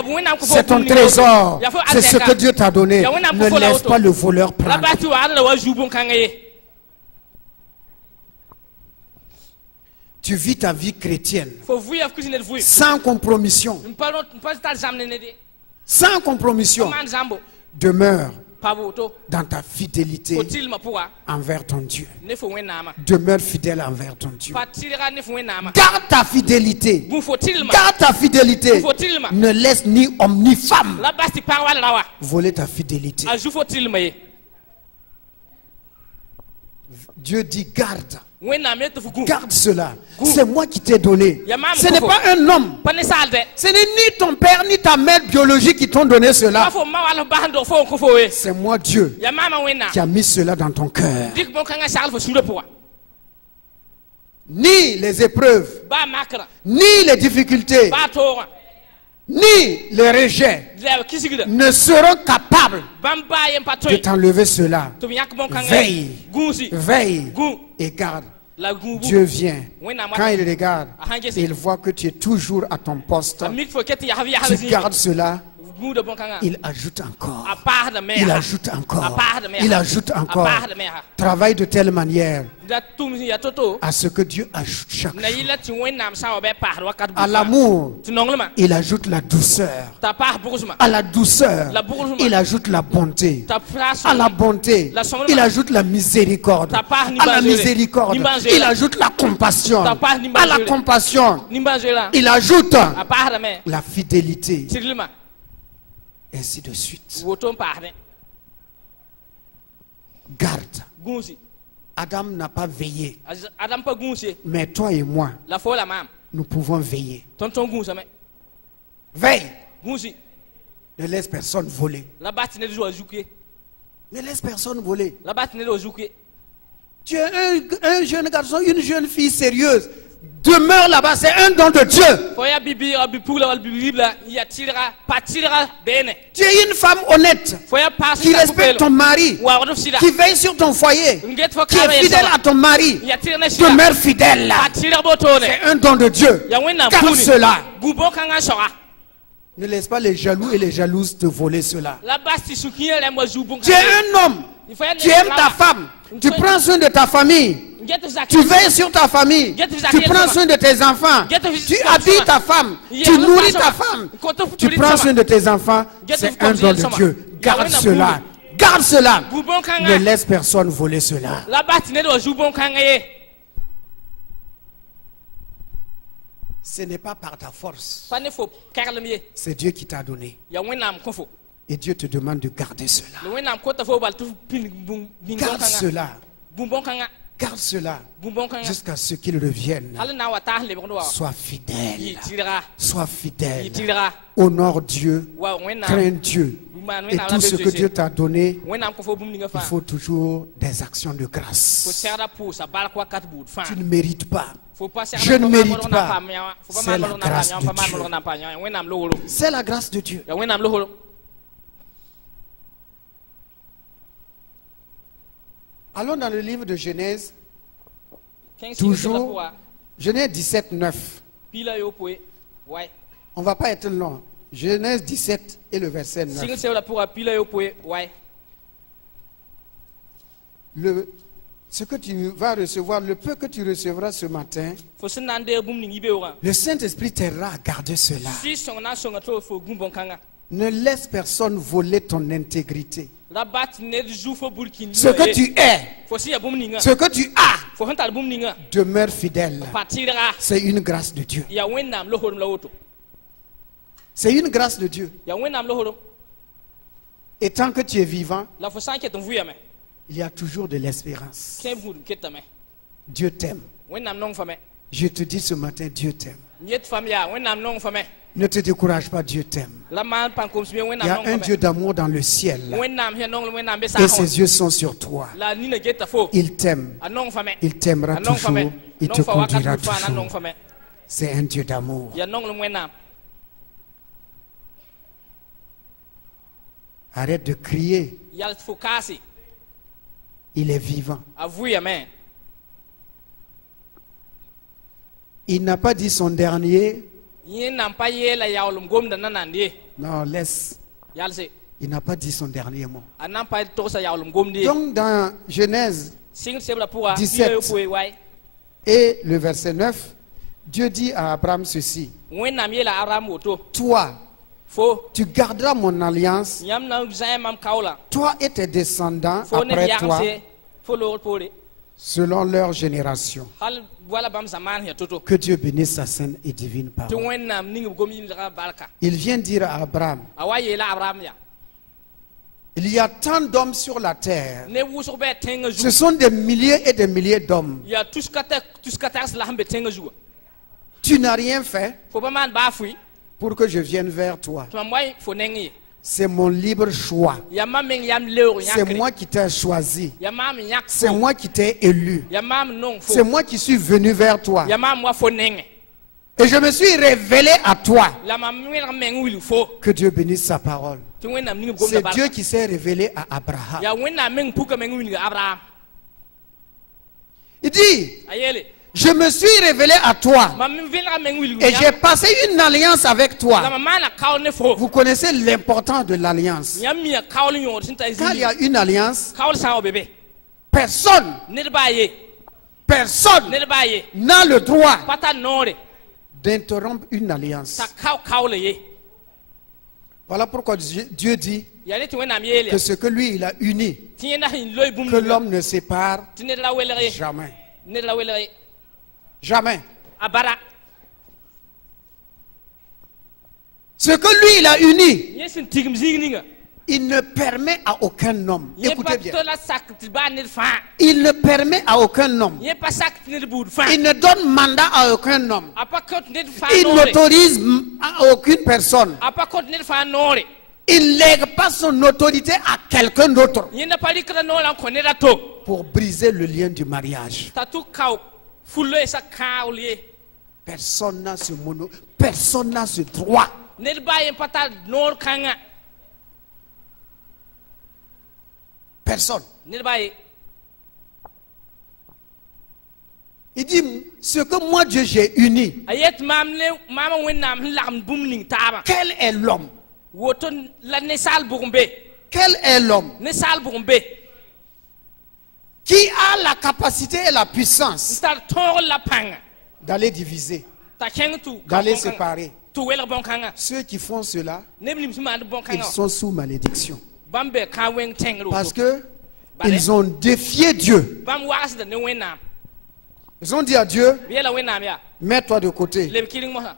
C'est ton trésor. C'est ce que Dieu t'a donné. Ne laisse pas le voleur La prendre. basi warling wa jou bon kanga ye. Tu vis ta vie chrétienne Faut vous ya kusinel vous. sans compromission, Pas tal jamne ne de. sans compromission, man zambo demeure pa woto dans ta fidélité fo tilma pour envers ton Dieu. ne fo wenama Demeure fidèle envers ton Dieu. pa tilra ne fo wenama Garde ta fidélité. bu fo tilma Garde ta fidélité. fo tilma Ne laisse ni homme ni femme la basti par wala rawa voler ta fidélité. a ju fo tilma ye Dieu dit garde. wenama et fo gu Garde cela. C'est moi qui t'ai donné. Yamam Ce n'est kofo. pas un homme. pa ne salde Ce n'est ni ton père ni ta mère biologique qui t'ont donné pa cela. fo ma wala bahando fo ko fo we C'est moi Dieu ya mama wenna qui a mis cela dans ton cœur. dik bon kanga sal fo sura pour Ni les épreuves, ba makra ni les difficultés, ba tora ni les rejets la kisigida ne seront capables bam ba yem de patoy t'enlever cela. to yak bon kanga Veille. gunsi Veille gu et garde. la gumbu Dieu vient. wenna Quand il regarde, Ah, il voit que tu es toujours à ton poste. amik fo keti ya havi ya Tu havi gardes cela, gu de bon kanga il ajoute encore. a part de mer Il ajoute encore. a part de mer Il ajoute encore. a part de mer Travaille de telle manière da tum ya toto à ce que Dieu ajoute chaque na jour. yila ti wenna sa be part wakat À l'amour, tu nonglema il ajoute la douceur. ta part bourgema À la douceur, La bourgeoisie. il ajoute la bonté. ta place À la bonté, La somme- il ajoute la miséricorde. Ta part À la nimbanzele. miséricorde, Nimbanzele. il ajoute la compassion. Ta part À la nimbanzele. compassion, nimbangela il ajoute a part de mer la fidélité. tiglema Ainsi de suite. woto part de Garde. gunsi Adam n'a pas veillé, adam pa gunsi mais toi et moi, la fo la mam nous pouvons veiller. tonton gunsa me Veille. gunsi Ne laisse personne voler. la bati ne do azuke Ne laisse personne voler. la bati ne do azuke Tu es un jeune garçon, une jeune fille sérieuse. Demeure là-bas, c'est un don de Dieu. fo ya bibi abipula wal bibibla ya tilra pa tilra bene Tu es une femme honnête fo ya pas qui respecte ton mari, wa wado sida qui veille sur ton foyer, nget fo qui est fidèle à ton mari. ya tilra sida Demeure fidèle là. pa tilra botone C'est un don de Dieu. ya wenna Garde puni cela. gubo kanga soga Ne laisse pas les jaloux et les jalouses te voler cela. la basti sukiye le mo zubun Tu es un homme. Tu aimes ta femme. Tu prends soin de ta famille. Tu veilles sur ta famille. Tu prends soin de tes enfants. Tu habilles ta femme. Tu nourris ta femme. Tu prends soin de tes enfants. C'est un don de Dieu. Garde cela. Garde cela. gubon Ne kanga laisse personne voler cela. la bati ne do zubon kanga ye Ce n'est pas par ta force. pa ne fo karlem ye C'est Dieu qui t'a donné. ya wenna kofo Et Dieu te demande de garder cela. le wenna ko ta fo bal tu pin bung bingon Garde kanga cela. gumbon kanga Garde cela. gumbon kanga Jusqu'à ce qu'il revienne. hal na wata le bondo wa Sois yi fidèle. tilra Sois yi fidèle. tilra Honore Dieu. wa wenna Crains Dieu. man Et wenna tout ce que Dieu t'a donné, wenna ko fo bum ninga il fa faut toujours des actions de fo grâce. serda pour sa bal ko kat bud fa Tu ne mérites pas. faut pas Je ne mérite pas. C'est la grâce de Dieu. Dieu. C'est la grâce de Dieu. Allons dans le livre de Genèse, toujours, Genèse 17, 9. On ne va pas être long. Genèse 17 et le verset 9. Ce que tu vas recevoir, le peu que tu recevras ce matin, le Saint-Esprit t'aidera à garder cela. Ne laisse personne voler ton intégrité. Ce que tu es, ce que tu as, demeure fidèle. C'est une grâce de Dieu. C'est une grâce de Dieu. Et tant que tu es vivant, il y a toujours de l'espérance. Dieu t'aime. Je te dis ce matin, Dieu t'aime. Ne te décourage pas, Dieu t'aime. Il y a un Dieu d'amour dans le ciel. Et ses yeux sont sur toi. Il t'aime. Il t'aimera toujours. Il te conduira toujours. C'est un Dieu d'amour. Arrête de crier. Il est vivant. Il n'a pas dit son dernier. Non, laisse. Il n'a pas dit son dernier mot. Donc dans Genèse 17 et le verset 9, Dieu dit à Abraham ceci. Toi, Fo. Tu garderas mon alliance, Yam na zay mam kaula. toi et tes descendants Fo ne après toi, yamse. Fo lo pole. selon leur génération. Hal wala bam zaman ya toto. Que Dieu bénisse sa sainte et divine Tu parole. wennam ning gomi la barka. Il vient dire à Abraham, Awaye la Abraham ya. il y a tant d'hommes sur la terre. Ne wuso be tenga Ce ju. sont des milliers et des milliers d'hommes. Ya tuskata la hambe tenga ju. Tu n'as rien fait Fo ba man ba fui. pour que je vienne vers toi. Tu m'envoies fo nengi. C'est mon libre choix. Ya mameng yam leo C'est yakri. moi qui t'ai choisi. Ya mam yak. C'est moi qui t'ai élu. Ya mam non fo. C'est moi qui suis venu vers toi. Ya mam wa fo nenge. Et je me suis révélé à toi. La mam wel meng wilu fo. Que Dieu bénisse sa parole. Tu wennam ning gom C'est da Dieu barka. qui s'est révélé à Abraham. Ya wennam meng puka meng wilu Abraham. Il dit, Ayele. je me suis révélé à toi. Mam velra meng wilu. Et j'ai passé une alliance avec La toi. mama na kaul ne fo. Vous connaissez l'importance de l'alliance. Yam mi kaul nyor sinta Quand il y zili. a une alliance, Kaul sa o bebe. personne Personne n'a le droit pata nore d'interrompre une alliance. ta kaul ye. Voilà pourquoi Dieu dit Yale tu wena miele. que ce que lui il a uni, Tiena hin loy bum. que l'homme ne sépare Tine la welere. jamais. Ne la welere. Jamais. Abara. Ce que lui il a uni, Yesin tigim zigninga. il ne permet à aucun homme. Ye Écoutez bien. pato la sak tiba ne fa. Il ne permet à aucun homme. Ye pa sak ne bud fa. Il ne donne mandat à aucun homme. Apa kot ne fa Il nore. n'autorise à aucune personne. Apa kot ne fa nore. Il ne lègue pas son autorité à quelqu'un d'autre Yenda pali kra no la ko ne da to. pour briser le lien du mariage. Tatu kaw. Fulo esa kaul ye. Personne n'a ce personne n'a ce droit. Ne ba ye pata nor kanga. Personne. Ne ba ye. Il dit, ce que moi Dieu j'ai uni, Ayet mama wennam lam bum ning taba. quel est l'homme? Woton la nesal burumbe. Quel est l'homme Nesal burumbe. qui a la capacité et la puissance Star tor la panga. d'aller diviser, Ta kentu. d'aller séparer? Tu wel bon kanga. Ceux qui font cela, Neblim suma de bon ils kanga. sont sous malédiction. Bambe ka wen tengro. Parce que ils ont défié Dieu. Bam was de ne wennam. Ils ont dit à Dieu, Biela wennam ya. mets-toi de côté. Le kiling mo ha.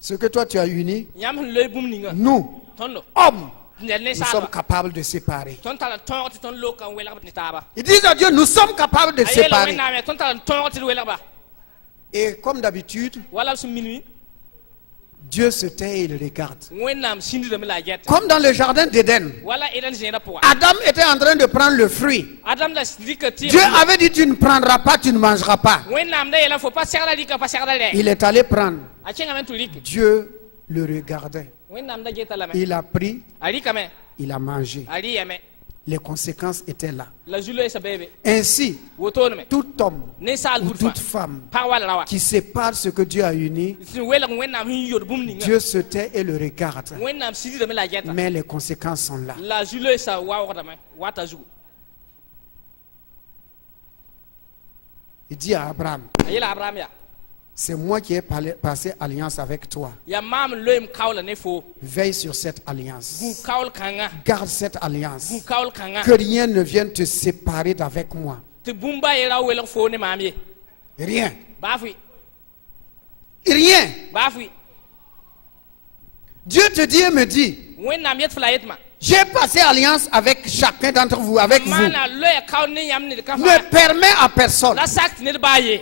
Ce que toi tu as uni, Yam le bum ninga. nous, Tondo. hommes, Ne nous sommes nesal. capables de séparer. Ton tala tor ti ton loka wela ni taba. Ils disent à Dieu, nous sommes capables de Ayela séparer. wennam ya ton tala tor ti wela ba. Et comme d'habitude, Wala su minui. Dieu se tait et il regarde. Wennam sindi de la jet. Comme dans le jardin d'Éden, Wala edan zena pour. Adam était en train de prendre le fruit. Adam la dikati. Dieu avait dit, tu ne prendras pas, tu ne mangeras pas. Wennam da yela faut pas serra dika pas serra de. Il est allé prendre. Achenga men tulik. Dieu le regardait. Wennam da jeta la me. Il a pris, Ali kame. il a mangé. Ali yame. Les conséquences étaient là. La julo sa bebe. Ainsi, Woton me. tout homme Ne sal ou bud fa. toute femme Pa wala rawa. qui sépare ce que Dieu a uni, Si wela wennam hin yod bum ninga. Dieu se tait et le regarde. Wennam sidi de la jet. Mais les conséquences sont là. La julo sa wa wa me. Wata ju. Il dit à Abraham, Ayela Abraham ya. c'est moi qui ai passé alliance avec toi. Ya mam loim kaula ne fo. Veille sur cette alliance. Bu kaul kanga. Garde cette alliance. Bu kaul kanga. Que rien ne vienne te séparer d'avec moi. Te bumba yela wela fo ne mamie. Rien. Bafui. Rien. Bafui. Dieu te dit et me dit, Wennam yet flayet ma. j'ai passé alliance avec chacun d'entre vous, avec vous. Mana loya kaul ne yam ne ka Ne fa. permet à personne, La sak ne ba ye.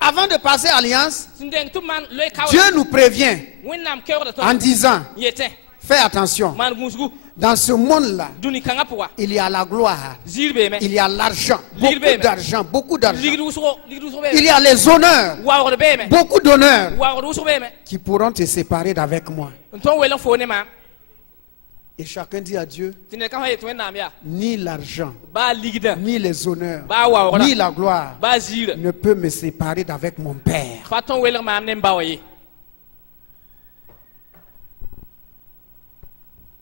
avant de passer alliance, Sindeng tu man loy kaul. Dieu nous prévient Wennam kewra to. en disant, Yete. fais attention, Man gusgu. dans ce monde-là, Duni kanga pour. il y a la gloire, Zirbe me. il y a l'argent, Ligre beaucoup be. d'argent, beaucoup d'argent. Ligru usro be. Il y a les honneurs, Wa wor be me. beaucoup d'honneurs Wa wor usro be me. qui pourront te séparer d'avec moi. Nton wela fo ne ma. Et chacun dit à Dieu, Tine ka hayet wennam ya. ni l'argent, Ba ligida. ni les honneurs, Ba wa wor. ni la gloire Ba zire. ne peut me séparer d'avec mon Père. Faton wela mam ne ba waye.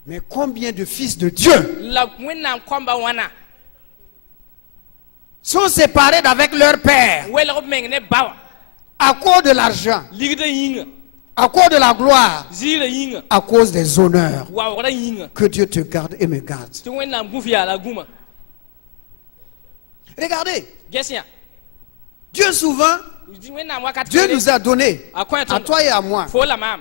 Mais combien de fils de Dieu La wennam komba wana. sont séparés d'avec leur Père Wela meng ne ba. à cause de l'argent, Ligida yinga. à cause de la gloire, Zile yinga. à cause des honneurs. Wa wala yinga. Que Dieu te garde et me garde. Tu wena mgufia la guma. Regardez, Gesia. Dieu souvent, Wena wakati. Dieu nous a donné, à toi et à moi, Fo la mam.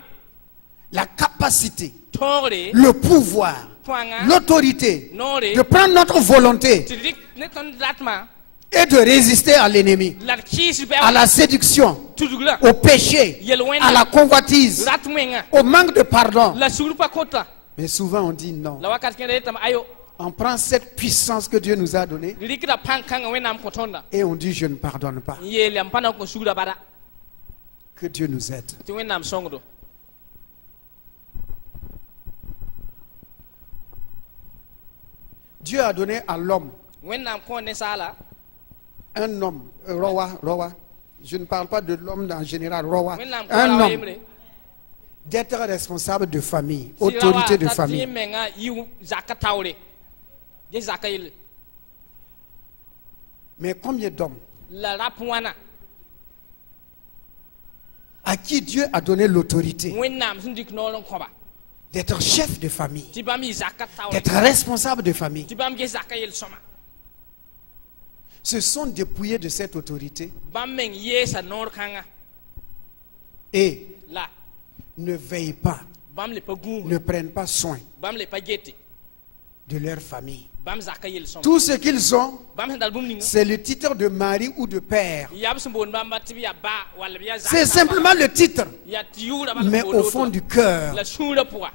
la capacité, Tore. le pouvoir, Twanga. l'autorité Nore. de prendre notre volonté Tidik neton latma. et de résister à l'ennemi, La kisi be. à la séduction, Tudugla. au péché, Yelwena. à la convoitise, Ratmenga. au manque de pardon. La surupa kota. Mais souvent on dit non. La wakati kende tam ayo. On prend cette puissance que Dieu nous a donnée Likira pankanga wena mkotonda. et on dit je ne pardonne pas. Yele mpana ko sugura bada. Que Dieu nous aide. Tu wena msongdo. Dieu a donné à l'homme, Wena mkonde sala. un homme, Rowa. Je ne parle pas de l'homme en général, Rowa. Wena Un mkonde homme yemre. d'être responsable de famille, autorité de famille. Menga yu zakataure. Je zakail. Mais combien d'hommes La rapwana. à qui Dieu a donné l'autorité Wena msindik nolon koba. d'être chef de famille, Tibami zakataure. d'être responsable de famille, Tibam ge zakail soma. se sont dépouillés de cette autorité Bameng yesa nor kanga. et La. ne veillent pas, Bam le pagu. ne prennent pas soin Bam le pagete. de leur famille. Bam zakail soma. Tout ce qu'ils ont, Bam dal bum ninga. c'est le titre de mari ou de père. Yab sumbon bam tibi ya ba wala biya C'est simplement le titre. ya tiura ba. Mais au fond du cœur, La sura pour.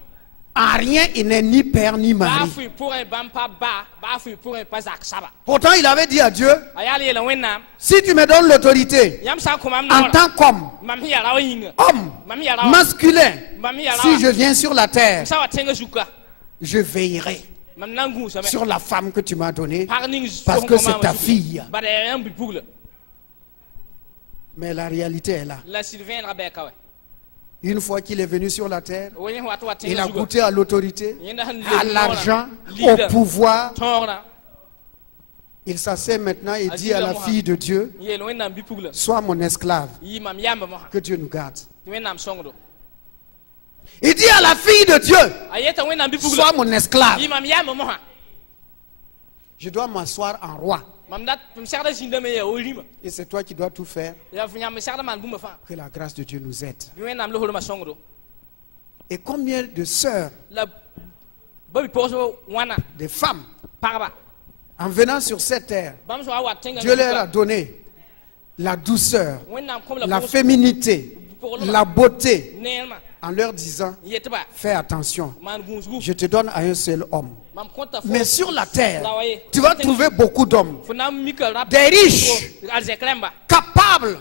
en rien, il n'est ni père ni Ba mari. fui pour un bam pa ba. Ba fui pour un pas zak saba. Pourtant, il avait dit à Dieu, Ayali la wena. si tu me donnes l'autorité Yam sa ko mam en nora. tant qu'homme, Mami ya rawa yinga. homme, Mami ya rawa. masculin, Mami ya si rawa. je viens sur la terre, Sa wa tenga zuka. je veillerai Mam nangu sa me. sur la femme que tu m'as donnée, Parning parce que c'est ta fille. Ba de yam bi pugla. Mais la réalité est là. La Sylvain Rabeka we. Une fois qu'il est venu sur la terre, Woyen wa to il tenga a zuka. goûté à l'autorité, Yenda han à l'argent, au pouvoir. Tora. Il s'assied maintenant et dit à la fille de Dieu, Yel wena bi pugla. sois mon esclave, Yi mam yamba mo. que Dieu nous garde. Wena am songdo. Il dit à la fille de Dieu, Ayeta wena bi pugla. sois mon esclave. Yi mam yamba mo ha. Je dois m'asseoir en roi. Mam dat msarda jindame ya olima. Et c'est toi qui dois tout faire. Ya funya msarda man buma fa. Que la grâce de Dieu nous aide. Wena am lo holo ma songdo. Et combien de sœurs, La babi poso wana des femmes, parba. en venant sur cette terre, Bam so wa tenga. Dieu leur a donné la douceur, Wena am kom la féminité, la beauté, Nema. en leur disant, Yetba. fais attention, Man gunzgu. je te donne à un seul homme. Mam konta fo. Mais sur la terre, Lawaye. tu vas trouver beaucoup d'hommes, Funam mika rap. des riches, Alzekremba. capables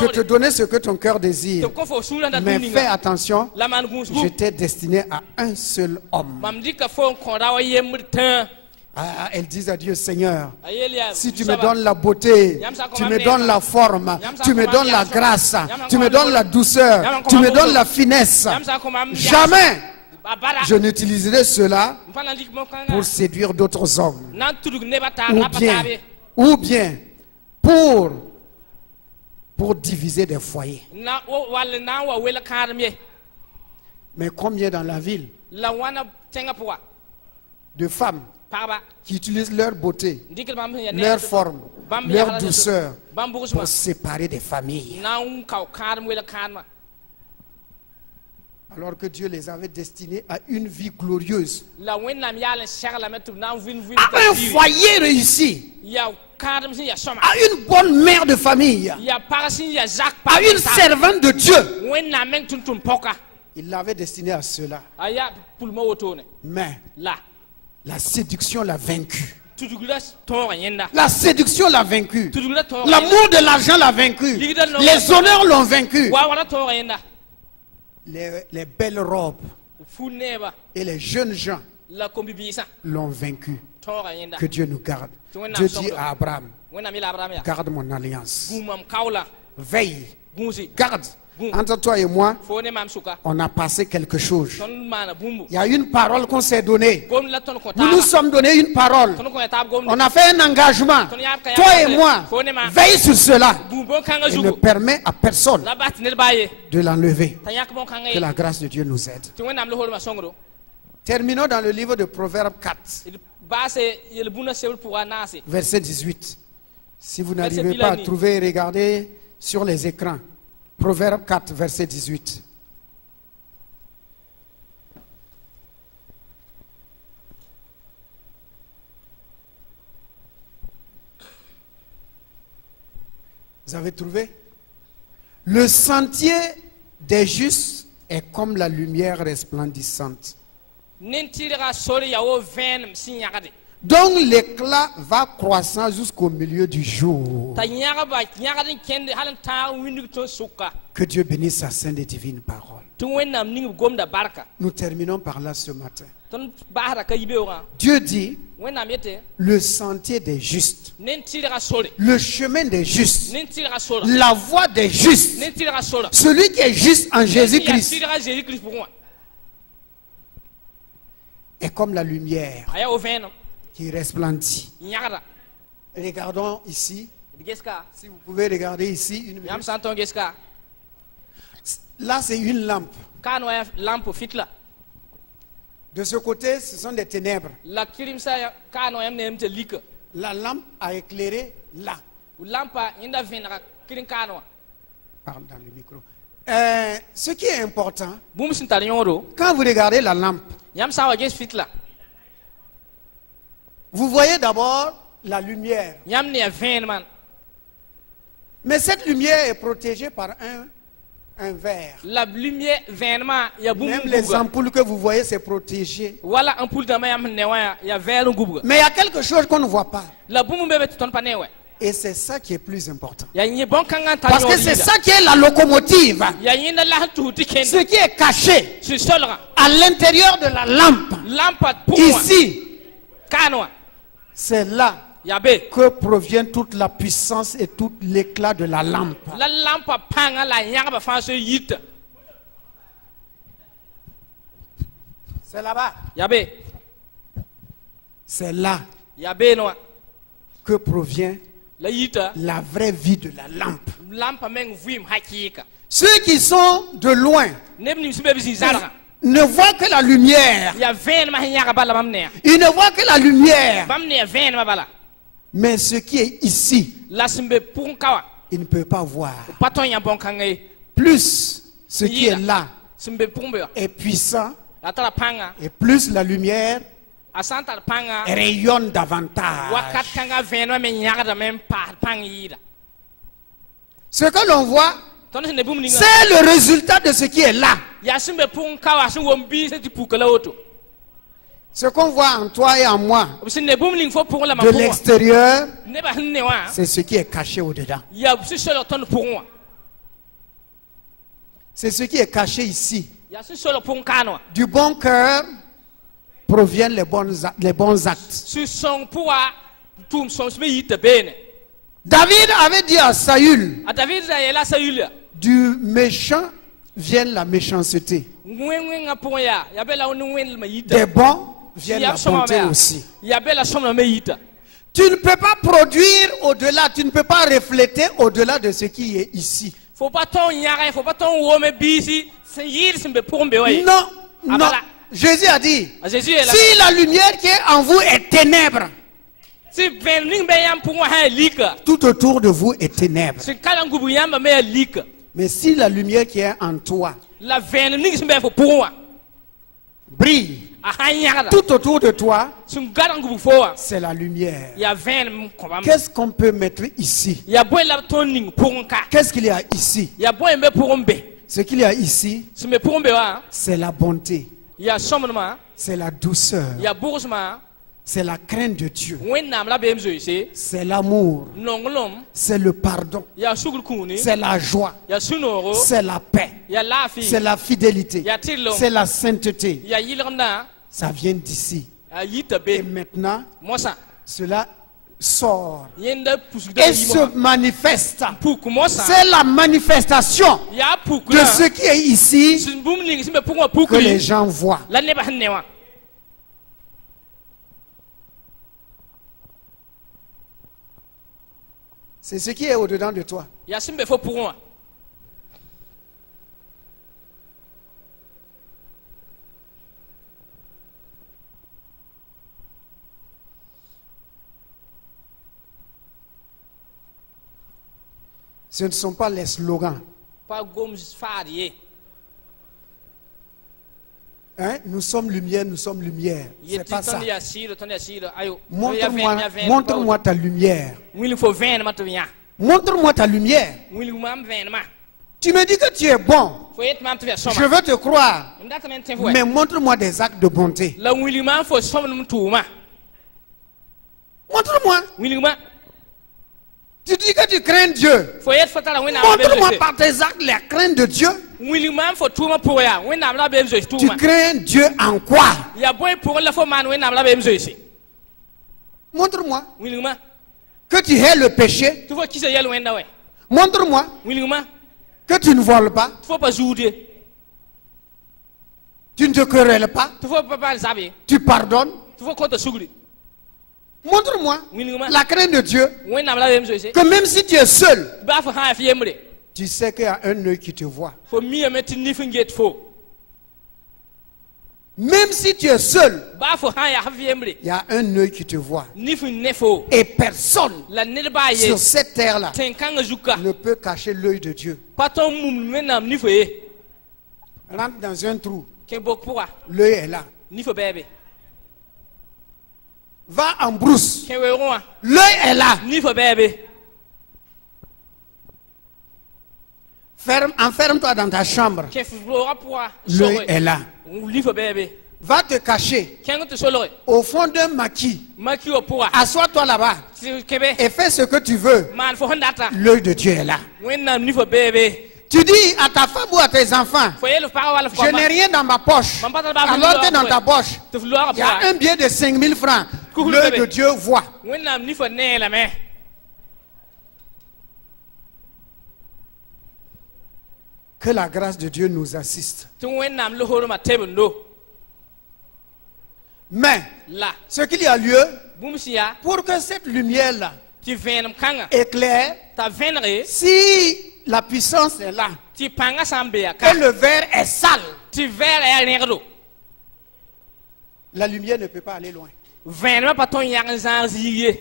de te donner ce que ton cœur Te désire. konfo sura da Mais duninga. fais attention, La man je gunzgu. t'ai destiné à un seul homme. Mam dika fo kon rawa yemrtan. Ah, elles disent à Dieu, Seigneur, Ayelia. si tu me donnes la beauté, tu me donnes la forme, tu me donnes la grâce, tu me donnes la douceur, tu me donnes la finesse, jamais je n'utiliserai cela pour séduire d'autres hommes. Ou bien pour diviser des foyers. Mais combien dans la ville de femmes qui utilisent leur beauté, leur forme, leur douceur pour séparer des familles, alors que Dieu les avait destinés à une vie glorieuse, à un foyer réussi, à une bonne mère de famille, à une servante de Dieu. Il l'avait destiné à cela. Mais la séduction l'a vaincu. La séduction l'a vaincu. L'amour de l'argent l'a vaincu. Les honneurs l'ont vaincu. Les belles robes et les jeunes gens l'ont vaincu. Que Dieu nous garde. Dieu dit à Abraham, garde mon alliance. Veille, garde Entre toi et moi, fo ne mam suka on a passé quelque chose. ton mana bumbu Il y a une parole qu'on s'est donnée. gom la ton ko Nous nous sommes donné une parole. ton ko tab gom On a fait un engagement. Toi et moi, veille sur cela. bumbo kanga Et ne jugo permet à personne la bat ne baye de l'enlever. tanyak bon kanga Que la grâce de Dieu nous aide. ti wonam lo holma songro Terminons dans le livre de Proverbes 4, il base il buna seul pour anase verset 18. Si vous Verset n'arrivez pas à Bilani. trouver, regardez sur les écrans. Proverbes 4, verset 18. Vous avez trouvé? Le sentier des justes est comme la lumière resplendissante, nintira sori ya o ven sinyagade dont l'éclat va croissant jusqu'au milieu du jour. ta nyaga ba nyagade kende halan ta windu to suka Que Dieu bénisse sa sainte et divine parole. tu wonnam ning gom da barka Nous terminons par là ce matin. ton bahara ka yibe wa Dieu dit, wonnam yete le sentier des justes, nintira sori le chemin des justes, nintira sori la voie des justes, nintira sori celui qui est juste en Jésus-Christ nintira Jésus-Christ pour moi est comme la lumière aya o ven qui resplendit. nyagada Regardons ici, geska si vous pouvez regarder ici, une yam minute. santon geska Là c'est une lampe. kano ya lampe fitla De ce côté, ce sont des ténèbres. la kirim sa ya kano yam nem te lika La lampe a éclairé là. lampa inda vinra kirin kano Parle dans le micro. Ce qui est important, bum sin tar yoro quand vous regardez la lampe, yam sa wa ges fitla vous voyez d'abord la lumière. yam ne ven man Mais cette lumière est protégée par un verre. la lumière venement ya bum Même les gubuga ampoules que vous voyez, c'est protégé. wala ampul da mayam ne wa ya ver gubuga Mais il y a quelque chose qu'on ne voit pas. la bum bebe ton panewe Et c'est ça qui est plus important. ya nyi bon kanga tar Parce que c'est ça qui est la locomotive. ya yinda la tu tiken Ce qui est caché sur solra à l'intérieur de la lampe, lampa pour moi ici, kano c'est là ya be que provient toute la puissance et tout l'éclat de la lampe. la lampa panga la nyanga ba fa so yita C'est là-bas. ya be C'est là ya be no que provient la yita la vraie vie de la lampe. lampa meng vim hakika Ceux qui sont de loin nebni sibe bisi zara ne voient que la lumière. ya ven ma nyanga bala mamne Ils ne voient que la lumière. mamne ven ma bala Mais ce qui est ici, la simbe pour kawa ils ne peuvent pas voir. paton ya bon kangay Plus ce qui est là simbe pour be est puissant la tala panga et plus la lumière asanta panga rayonne davantage. wakat kanga ven ma nyanga même pa pang yida Ce que l'on voit, ton ne bum ninga c'est le résultat de ce qui est là. ya simbe pour kawa sun wombi se ti pukala auto Ce qu'on voit en toi et en moi sin ne bum ning fo pour la de mapo l'extérieur, ne ba ne wa c'est ce qui est caché au-dedans. ya su solo ton pour moi C'est ce qui est caché ici. ya su solo pour kano Du bon cœur proviennent les bons actes. su son pour tum son sme yita bene David avait dit à Saül, a David da yela sayula du méchant vient la méchanceté. ngwen pour ya bela onu ngwen ma yita Des bons vient ya la soma bonté ba aussi. ya bela soma me yita Tu ne peux pas produire au-delà, tu ne peux pas refléter au-delà de ce qui est ici. faut pas ton nyara faut pas ton wo me bisi se yir simbe pour mbe way Non, non. voilà. Jésus a dit, Jésus est là si la lumière qui est en vous est ténèbres, si ven ning be yam pour ha lika tout autour de vous est ténèbres. si kala ngubu yamba me lika Mais si la lumière qui est en toi la ven ning simbe fo pour wa brille, a hanyara tout autour de toi, sun garan ngubu fo wa c'est la lumière. ya ven ko bam Qu'est-ce qu'on peut mettre ici? ya boy la ton ning pour ka Qu'est-ce qu'il y a ici? ya boy mbe pour mbe Ce qu'il y a ici, simbe pour mbe wa c'est la bonté, ya somma c'est la douceur, ya bourgma c'est la crainte de Dieu, wennam la bem zo ise c'est l'amour, nonglom c'est le pardon, ya sugul kuni c'est la joie, ya sunoro c'est la paix, ya lafi c'est la fidélité, ya tillo c'est la sainteté. ya yilgamna Ça vient d'ici. ya yita Et be maintenant, mosa cela sort yenda pusuk et se manifeste. puk mosa C'est la manifestation ya puk de ce qui est ici sin bum ning simbe puk wa puk que les gens voient. la ne ba hanne wa C'est ce qui est au-dedans de toi. ya simbe fo puk wa Ce ne sont pas les slogans. pa gom farie Hein? Nous sommes lumière, nous sommes lumière. C'est pas ça. ya sir ayo Montre-moi ta lumière. wil fo vin ma to ya Montre-moi ta lumière. wil mam vin ma Tu me dis que tu es bon. fo yet mam to ya Je soma veux te croire. ndata men ten fo Mais montre-moi des actes de bonté. la wil mam fo soma num tuma Montre-moi. wil ma Tu dis que tu crains Dieu. fo yet fo tala wina Montre-moi par tes actes la crainte de Dieu. wil mam fo tuma pour ya wina la be zo Tu tuma crains Dieu en quoi? ya boy pour la fo man wina la be zo ici Montre-moi wil ma que tu hais le péché. tu fo kisa yel wenda we Montre-moi wil ma que tu ne voles pas. tu fo pas joude Tu ne te querelles pas. tu fo pas bal zabe Tu pardonnes. tu fo ko to sugri Montre-moi wil ma la crainte de Dieu. wina la be zo ici Que même si tu es seul, ba fo ha fi yemre tu sais qu'il y a un œil qui te voit. fo mi me tin ni finget fo Même si tu es seul, ba fo ha ya fi yemre il y a un œil qui te voit. ni fin ne fo Et personne la ne ba ye sur cette terre-là ten kanga zuka ne peut cacher l'œil de Dieu. paton mum menam ni fo ye Rentre dans un trou, ke bok pourra l'œil est là. ni fo bebe Va en brousse, ke we roa l'œil est là. ni fo bebe Enferme-toi dans ta chambre, ke flora pourra l'œil est là. ni fo bebe Va te cacher kengo te solore au fond d'un maquis. maki o pourra Assois-toi là-bas kebe et fais ce que tu veux. man fo hondata L'œil de Dieu est là. wenam ni fo bebe Tu dis à ta femme ou à tes enfants, fo yelo pa wala fo je n'ai rien dans ma poche. Alors que dans ta poche, te flora il y a pourra un billet de 5000 francs. Coucou, L'œil bébé. de Dieu voit. wenam ni fo ne la me Que la grâce de Dieu nous assiste. tu wenam lo horo ma tebundo Mais la ce qu'il y a lieu, bumsia pour que cette lumière-là ti venam kanga éclaire, ta venre si la puissance est là ti panga sambe ya et ka le verre est sale, ti verre ya negro la lumière ne peut pas aller loin. venma paton yang zan ziye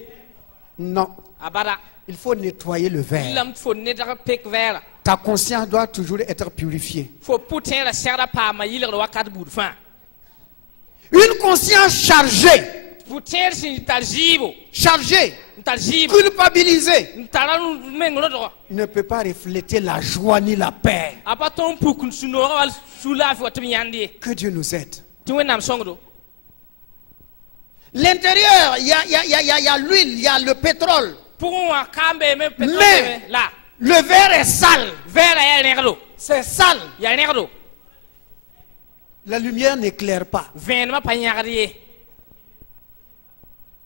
Non, abada il faut nettoyer le verre. lam fo ne da pek verre Ta conscience doit toujours être purifiée. fo putin la serda pa ma yile ro wakat bud fa Une conscience chargée, putin sin tarjibo chargée, tarjibo culpabilisée, taranu mengro do ne peut pas refléter la joie ni la paix. apaton pukun suno wal sula fo tim yandi Que Dieu nous aide. tu wenam songdo L'intérieur, il y a l'huile, il y a le pétrole. pour wa kambe me Mais petrole la le verre est sale. verre ya negro C'est sale. ya negro La lumière n'éclaire pas. venma pa nyagriye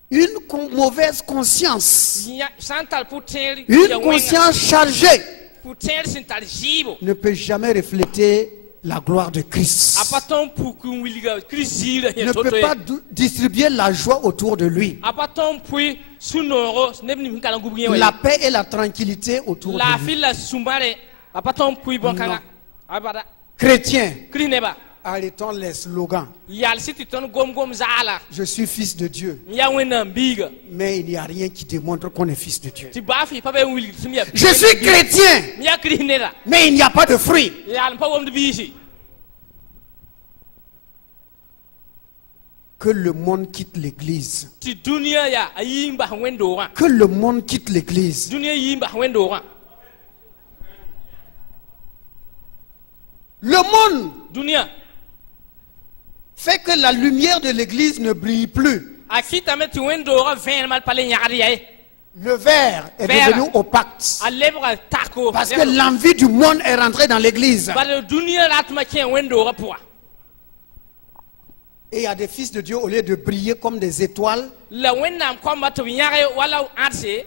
Une mauvaise conscience, santal putin une conscience chargée putin sin tarjibo ne peut jamais refléter la gloire de Christ. apaton pukun wiliga krisira Ne ya peut toto pas distribuer la joie autour de lui. apaton pui sunoro nebni kala ngubuye La paix et la tranquillité autour la de lui. fila sumbare apaton pui bonkanga Non. abada Chrétiens, krineba arrêtons les slogans. yal siti ton gom gom zala Je suis fils de Dieu. ya wena biga Mais il n'y a rien qui démontre qu'on est fils de Dieu. ti bafi pa be wili timia Je suis chrétien, ya krinera mais il n'y a pas de fruits. yal pa wom de bisi Que le monde quitte l'église. ti dunia ya ayimba wendo wa Que le monde quitte l'église. dunia yimba wendo wa Le monde dunia fait que la lumière de l'église ne brille plus. akita me ti wendo wa ven mal pale nyari ya Le verre est devenu opaque. alebra tako Parce que l'envie du monde est rentrée dans l'église. ba dunia ratma ken wendo wa pour Et il y a des fils de Dieu, au lieu de briller comme des étoiles, la wẽnnaam kõmba tɩ b yãge wala ãdse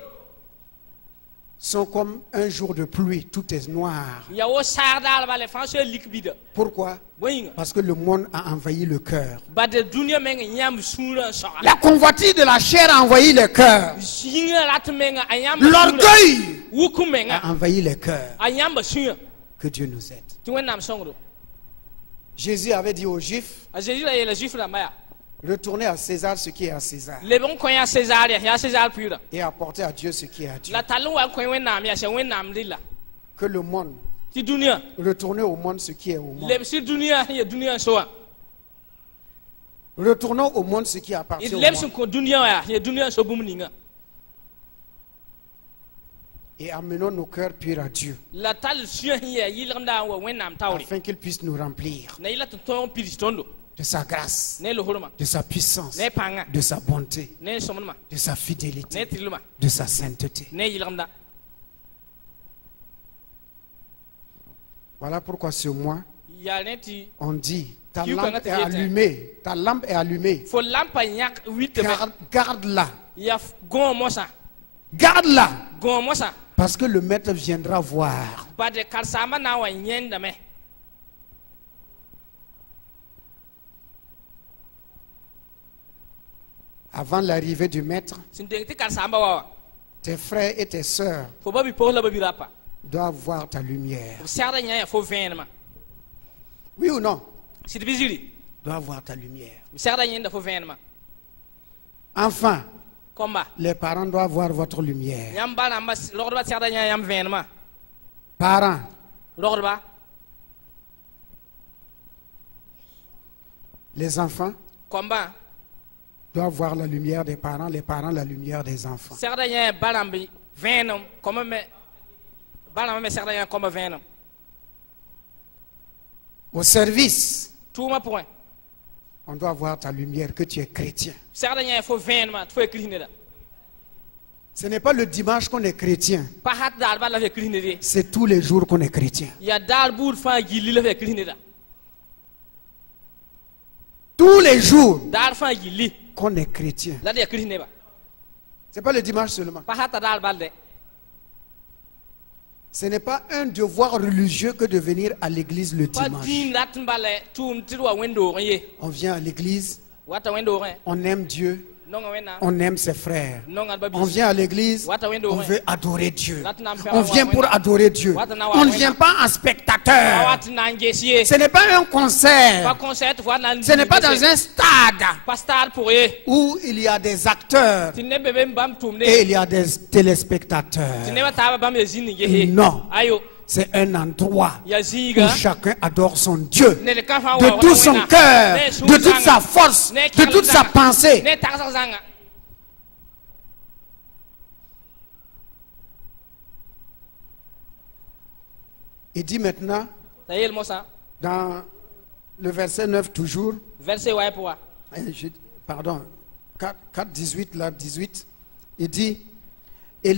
sont comme un jour de pluie, tout est noir. ya wo saag daalba le fãa soa lik bida Pourquoi? bõe yĩnga Parce que le monde a envahi le cœur. bad dũniyã meng n yãmb sũurã n soga La convoitise de la chair a envahi le cœur. yĩngã rat menga a yãmb L'orgueil wuk menga a envahi le cœur. a yãmba sũyã Que Dieu nous aide. tɩ wẽnnaam sõngdo Jésus avait dit aux Juifs, a zeezi ra yeela zuif rãmba yaa retournez à César ce qui est à César leb n kõ yã sezaar yaa sezaar pʋɩɩrã et apportez à Dieu ce qui est à Dieu. la tall n wa n kõ wẽnnaam yaa sẽn wẽnnaam rɩla Que le monde, tɩ dũniyã retournez au monde ce qui est au monde. leb sɩd dũniyã sẽn yaa dũniyã n soa Retournons au monde ce qui d appartient au leb sẽn monde. kõ dũniyã wã yaa sẽn yaa dũniyã n so bũmb ninga Et amenons nos cœurs purs à Dieu, la tall sũyã sẽn yaa yɩlgemda n wa wẽnnaam taoore afin qu'il puisse nous remplir na yɩla tɩ tõog n pids tõndo de sa grâce, ne lohrmã de sa puissance, ne pãngã de sa bonté, ne sõmdmã de sa ne fidélité, tɩrlmã de sa sainteté. ne yɩlgemda Voilà pourquoi ce mois, yaa rẽ tɩ on dit, ta Dieu lampe connaît est ta vie, allumée, ta lampe est allumée. fo lampa yãk witame Garde-la, yaa gõ mosã garde-la, gõ mosã parce que le maître viendra voir. bad karsaambã na n wa yẽndame Avant l'arrivée du maître, sẽn deng tɩ karsaambã wa wa tes frères et tes sœurs fo ba bi-pʋgs la ba bi-rapa doivent voir ta lumière. b segda yã yaa fo vẽenemã Oui ou non? sɩd bɩ ziri Doivent voir ta lumière. b segda yẽnda fo vẽenemã Enfin, kõmba les parents doivent voir votre lumière. yãmb ba rãmba rogdbã segda yã yãmb vẽenemã Parents, rogdba les enfants kõmbã doivent voir la lumière des parents, les parents la lumière des enfants. segda yã ba rãmb vẽenem kõma me ba rãmbã me segda yã kõma vẽenem Au service, tʋʋmã pʋgẽ on doit voir ta lumière, que tu es chrétien. segda yã fo vẽenemã tɩ fo ya kirist neda Ce n'est pas le dimanche qu'on est chrétien, pa hat daar bala fa ya kirist ned ye c'est tous les jours qu'on est chrétien. yaa daar buud fãa gilli la fa ya kirist neda Tous les jours daar fãa gilli qu'on est chrétien. la d ya kirist neba Ce n'est pas le dimanche seulement. pa hata daar bal de Ce n'est pas un devoir religieux que de venir à l'église le pa dimanche. dĩin rat n bala tʋʋm tɩ d wa wẽn-doogẽ ye On vient à l'église, wata wẽn-doogẽ on aime Dieu, nonga wẽnnaam on aime ses frères. nonga d ba On bis vient à l'église, wata on wẽn-doogẽ veut adorer Dieu. On vient pour adorer Dieu. Wata On ne vient pas en a spectateur. wat n na n ges ye Ce n'est pas un pa concert. concert tɩ fo wa na n Ce n'est pas dans un stade pa star pʋg ye où il y a des acteurs tɩ neb be be n bãmb tʋʋmde et il y a des tɩ téléspectateurs. nebã taaba bãmb ya zĩnd n gese Non. ayo C'est un endroit ya où zĩiga chacun adore son Dieu ned kã fãa de wa tout son cœur, de toute sa force, de toute sa pensée. ne tagsg zãnga Il dit maintenant, t'a yel mosã dans le verset 9 toujours, verset wa ye pʋga pardon, 4, 18, là, 18, il dit, et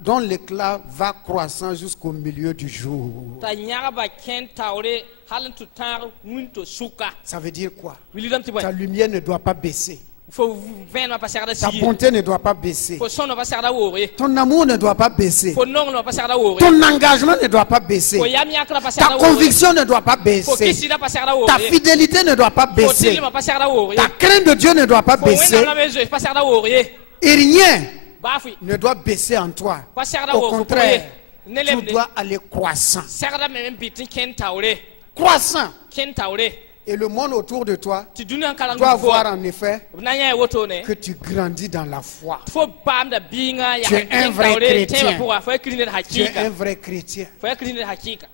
dont l'éclat va croissant jusqu'au milieu du jour. t'a yãgba kẽn taoore hal n tɩ tãag wĩn tɩ sʋka Ça veut dire quoi? wilgame tɩ bõe Ta lumière ne doit pas baisser. fo vẽenemã pa segda Ta sig bonté ne doit pas baisser. fo sõndmã pa segda woog ye Ton amour ne doit pas baisser. fo nongdmã pa segda woog ye Ton engagement ne doit pas baisser. fo yam yãkrã pa Ta segda woog ye conviction ne doit pas fo baisser. kisda pa segda woog Ta ye fidélité ne doit pas fo baisser. tɩlmã pa segda woog ye Ta crainte de Dieu ne doit pas fo baisser. wẽnnaam la me zoe pa segda woog ye Et rien baa fɩ ne doit baisser en toi. pa segda Au woog fo pʋgẽ contraire, ye ne tu lebde dois aller croissant. segda me n bɩt n kẽn taoore Croissant. kẽn taoore Et le monde autour de toi tɩ dũniyã n kareng doit voir fo en effet b na yã ye wotone que tu grandis dans la foi. fo paamda biingã Tu es un vrai taoore chrétien. tẽebã pʋga fo ya kirist ned Tu es un hakɩɩka vrai chrétien. fo ya kirist ned hakɩɩka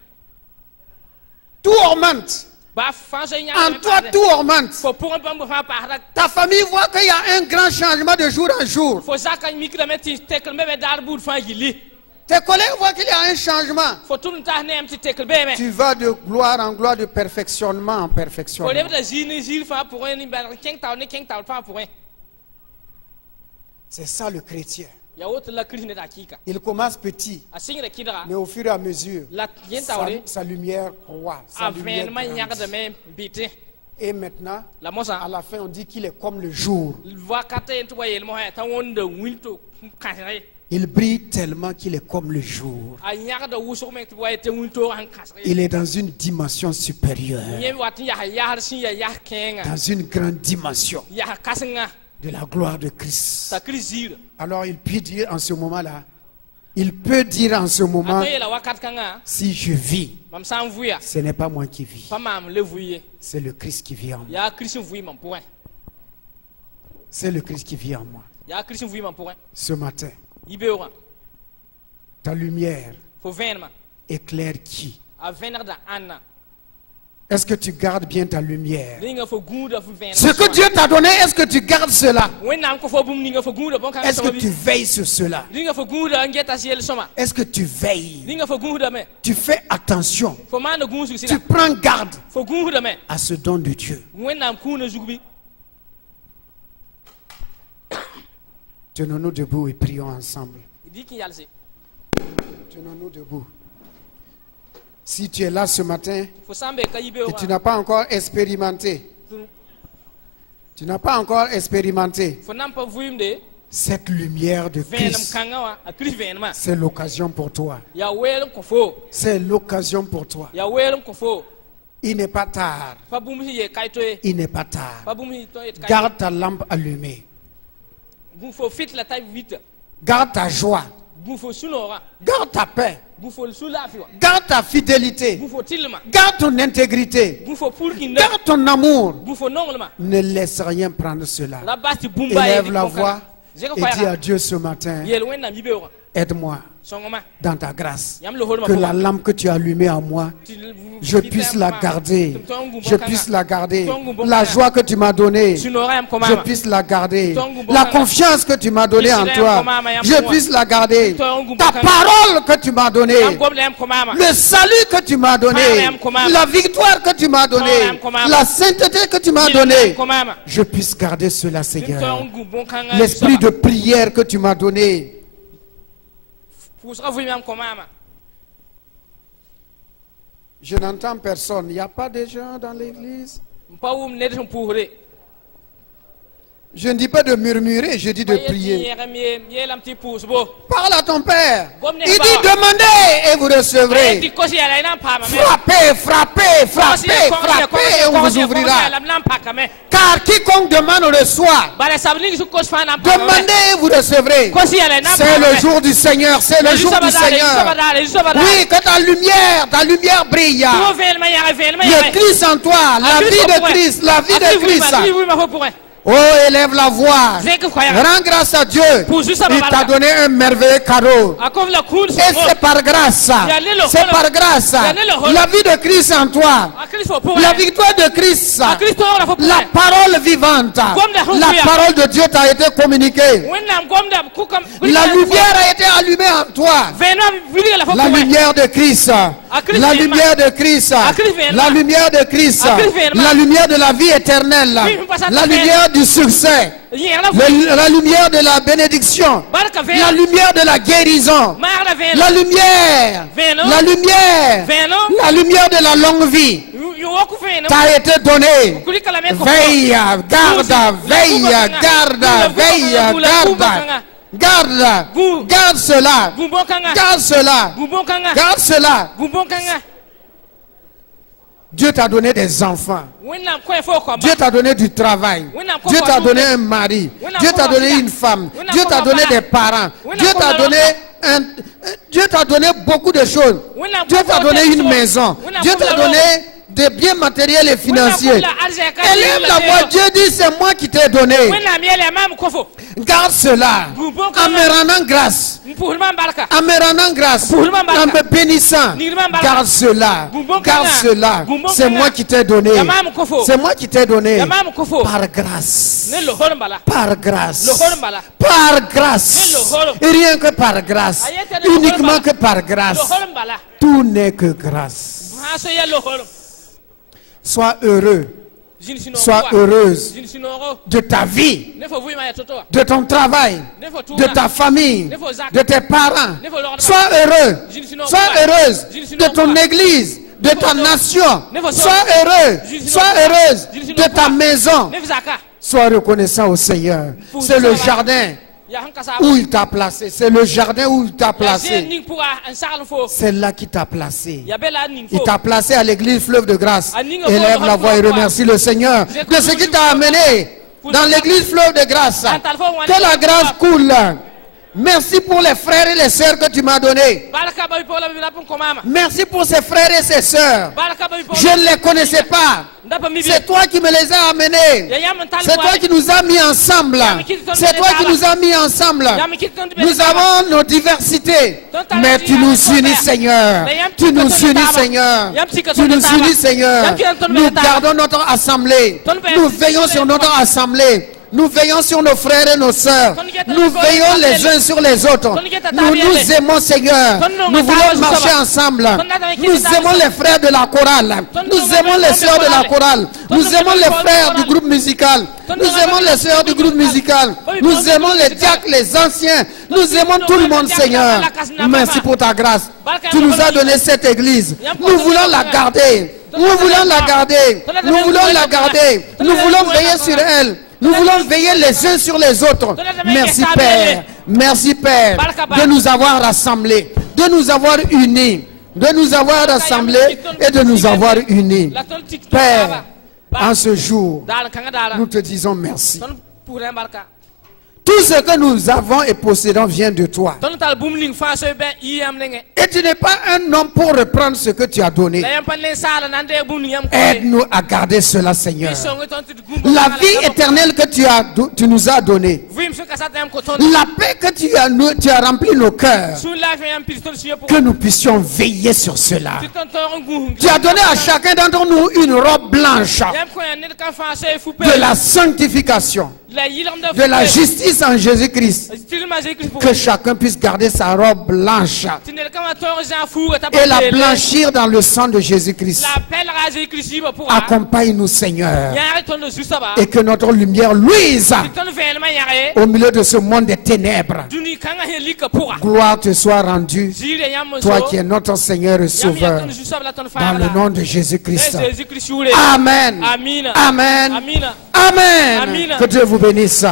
Tout augmente. baa fãa soe En toi, tout augmente. fo pʋgẽ bãmb fãa paasda Ta famille voit qu'il y a un grand changement de jour en jour. fo zakã mikrame tɩ tekl me be daar buud fãa gilli Tes collègues voient qu'il y a un changement. fo tʋm n taas neem tɩ tekl beeme Tu vas de gloire en gloire, de perfectionnement en fo perfectionnement. lebda zĩig ne zĩig fãa pʋgẽ nin-bãlg kẽng taoor ne kẽng taoor fãa pʋgẽ C'est ça le chrétien. ya woto la kirist ned hakɩɩka Il commence petit, a sɩngrã kɩdga mais au fur et à mesure, la yẽ taoore sa lumière croît. Sa a lumière vẽenemã grandit. yãgdame n bɩtẽ Et maintenant, La mosa. à la fin, on dit qu'il est comme le jour. Va kate to yel mo ha ta wonde winto kasre. Il brille tellement qu'il est comme le jour. A nyaga da wuso me to te winto han kasre. Il est dans une dimension supérieure, Nyem wat ya har sin ya kenga. dans une grande dimension Ya kasenga de la gloire de Christ. ta krizir. Alors il peut dire en ce moment-là, il peut dire en ce moment, Ata yela wakat kanga si je vis, mam sam vuya. ce n'est pas moi qui vis, Pa mam le vuye. c'est le Christ qui vit en moi. Ya Christ vuye mam point. C'est le Christ qui vit en moi. Ya Christ vuye mam point. Ce matin, Ibeura. ta lumière Fo venma. éclaire qui? A vener da anna. Est-ce que tu gardes bien ta lumière? Linga fo gunda fo venma. Ce que Dieu t'a donné, est-ce que tu gardes cela? Wenam ko fo bum linga fo gunda bon kan Est-ce que tu veilles sur cela? Linga fo gunda ngeta siel soma. Est-ce que tu veilles? Linga fo gunda me. Tu fais attention. Fo man gunsu Tu sila. prends garde Fo gunda me. à ce don de Dieu. Wenam kuna zugbi. Tenons-nous debout et prions ensemble. Diki yalse. Tenons-nous debout. Si tu es là ce matin Fo sambe ka et tu n'as pas encore expérimenté, tu n'as pas encore expérimenté Fo nam pa vuyimde. cette lumière de Venam Christ, kanga wa a Christ venma. c'est l'occasion pour toi. Ya welum ko fo. C'est l'occasion pour toi. Ya welum ko fo. Il n'est pas tard. Pa bum hi ye kaito e. Il n'est pas tard. Pa bum hi to et kaito. Garde ta lampe allumée. Bum fo fit la taille vite. Garde ta joie. Bum fo sunora. Garde ta paix. Bum fo sulafi wa. Garde ta fidélité. Bum fo tilma. Garde ton intégrité. Bum fo purkinda. Garde ton amour. Bum fo nonglma. Ne laisse rien prendre cela. La basti bumba e. Élève la voix et dis à Dieu ce matin, Yel wenam ibeura. aide-moi Songoma. dans ta grâce. Yam le holma. Que la lampe que tu as allumée en moi, je puisse la garder. Je puisse la garder. La joie que tu m'as donnée, je puisse la garder. La confiance que tu m'as donnée en toi, je puisse la garder. Ta parole que tu m'as donnée, le salut que tu m'as donné, la victoire que tu m'as donnée, la sainteté que tu m'as donnée, je puisse garder cela, Seigneur. L'esprit de prière que tu m'as donné, je n'entends personne. Il n'y a pas de gens dans l'église. Je ne dis pas de murmurer, je dis de prier. Parle à ton Père. Il dit demandez et vous recevrez. Frappez, frappez, frappez, frappez et on vous ouvrira. Car quiconque demande reçoit. Demandez et vous recevrez. C'est le jour du Seigneur, c'est le jour du Seigneur. Oui, que ta lumière brille. Le Christ en toi, la vie de Christ, la vie de Christ. Oh, élève la voix. Rends grâce à Dieu. Il t'a donné un merveilleux cadeau. Et c'est par grâce. C'est par grâce. La vie de Christ en toi. La victoire de Christ. La parole vivante. La parole de Dieu t'a été communiquée. La lumière a été allumée en toi. La lumière de Christ. La lumière de Christ. La lumière de Christ. La lumière de la vie éternelle. La lumière du succès. La lumière de la bénédiction. La lumière de la guérison. La lumière. La lumière. La lumière de la longue vie t'a été donnée. Veille, garde, veille, garde, veille, garde. Garde cela. Garde cela. Garde cela. Dieu t'a donné des enfants. Dieu t'a donné du travail. Dieu t'a donné un mari. Dieu t'a donné une femme. Dieu t'a donné des parents. Dieu t'a donné beaucoup de choses. Dieu t'a donné une maison. Dieu t'a donné des biens matériels et financiers. Élève la voix. Dieu dit c'est moi qui t'ai donné. Garde cela en me rendant grâce. En me rendant grâce. En me bénissant. Garde cela. Garde cela. C'est moi qui t'ai donné. C'est moi qui t'ai donné. Par grâce. Par grâce. Par grâce. Et rien que par grâce. Uniquement que par grâce. Tout n'est que grâce. Sois heureux. Sois heureuse de ta vie, de ton travail, de ta famille, de tes parents. Sois heureux. Sois heureuse de ton église, de ta nation. Sois heureux, sois heureuse de ta maison. Sois reconnaissant au Seigneur. C'est le jardin où il t'a placé. C'est le jardin où il t'a placé. C'est là qu'il t'a placé. Il t'a placé à l'église Fleuve de Grâce. Élève la voix et remercie le Seigneur de ce qui t'a amené dans l'église Fleuve de Grâce. Que la grâce coule. Merci pour les frères et les sœurs que tu m'as donnés. Merci pour ces frères et ces sœurs. Je ne les connaissais pas. C'est toi qui me les as amenés. C'est toi qui nous as mis ensemble. C'est toi qui nous as mis ensemble. Nous avons nos diversités. Mais tu nous unis, Seigneur. Tu nous unis, Seigneur. Tu nous unis, Seigneur. Nous gardons notre assemblée. Nous veillons sur notre assemblée. Nous veillons sur nos frères et nos sœurs. Nous veillons les uns sur les autres. Nous nous aimons, Seigneur. Nous voulons marcher ensemble. Nous aimons les frères de la chorale. Nous aimons les sœurs de la chorale. Nous aimons les frères du groupe musical. Nous aimons les sœurs du groupe musical. Nous aimons les diacres, les anciens. Nous aimons tout le monde, Seigneur. Merci pour ta grâce. Tu nous as donné cette église. Nous voulons la garder. Nous voulons la garder. Nous voulons la garder. Nous voulons veiller sur elle. Nous voulons veiller les uns sur les autres. Merci Père. Merci Père de nous avoir rassemblés, de nous avoir unis, de nous avoir rassemblés et de nous avoir unis. Père, en ce jour, nous te disons merci. Tout ce que nous avons et possédons vient de toi. Et tu n'es pas un homme pour reprendre ce que tu as donné. Aide-nous à garder cela, Seigneur. La vie éternelle que tu nous as donnée. La paix que tu as rempli nos cœurs. Que nous puissions veiller sur cela. Tu as donné à chacun d'entre nous une robe blanche de la sanctification, de la justice en Jésus-Christ. Que chacun puisse garder sa robe blanche et la blanchir dans le sang de Jésus-Christ. Accompagne-nous, Seigneur, et que notre lumière luise au milieu de ce monde des ténèbres. Gloire te soit rendue, toi qui es notre Seigneur et Sauveur, dans le nom de Jésus-Christ. Amen. Amen. Amen. Que Dieu vous bénisse.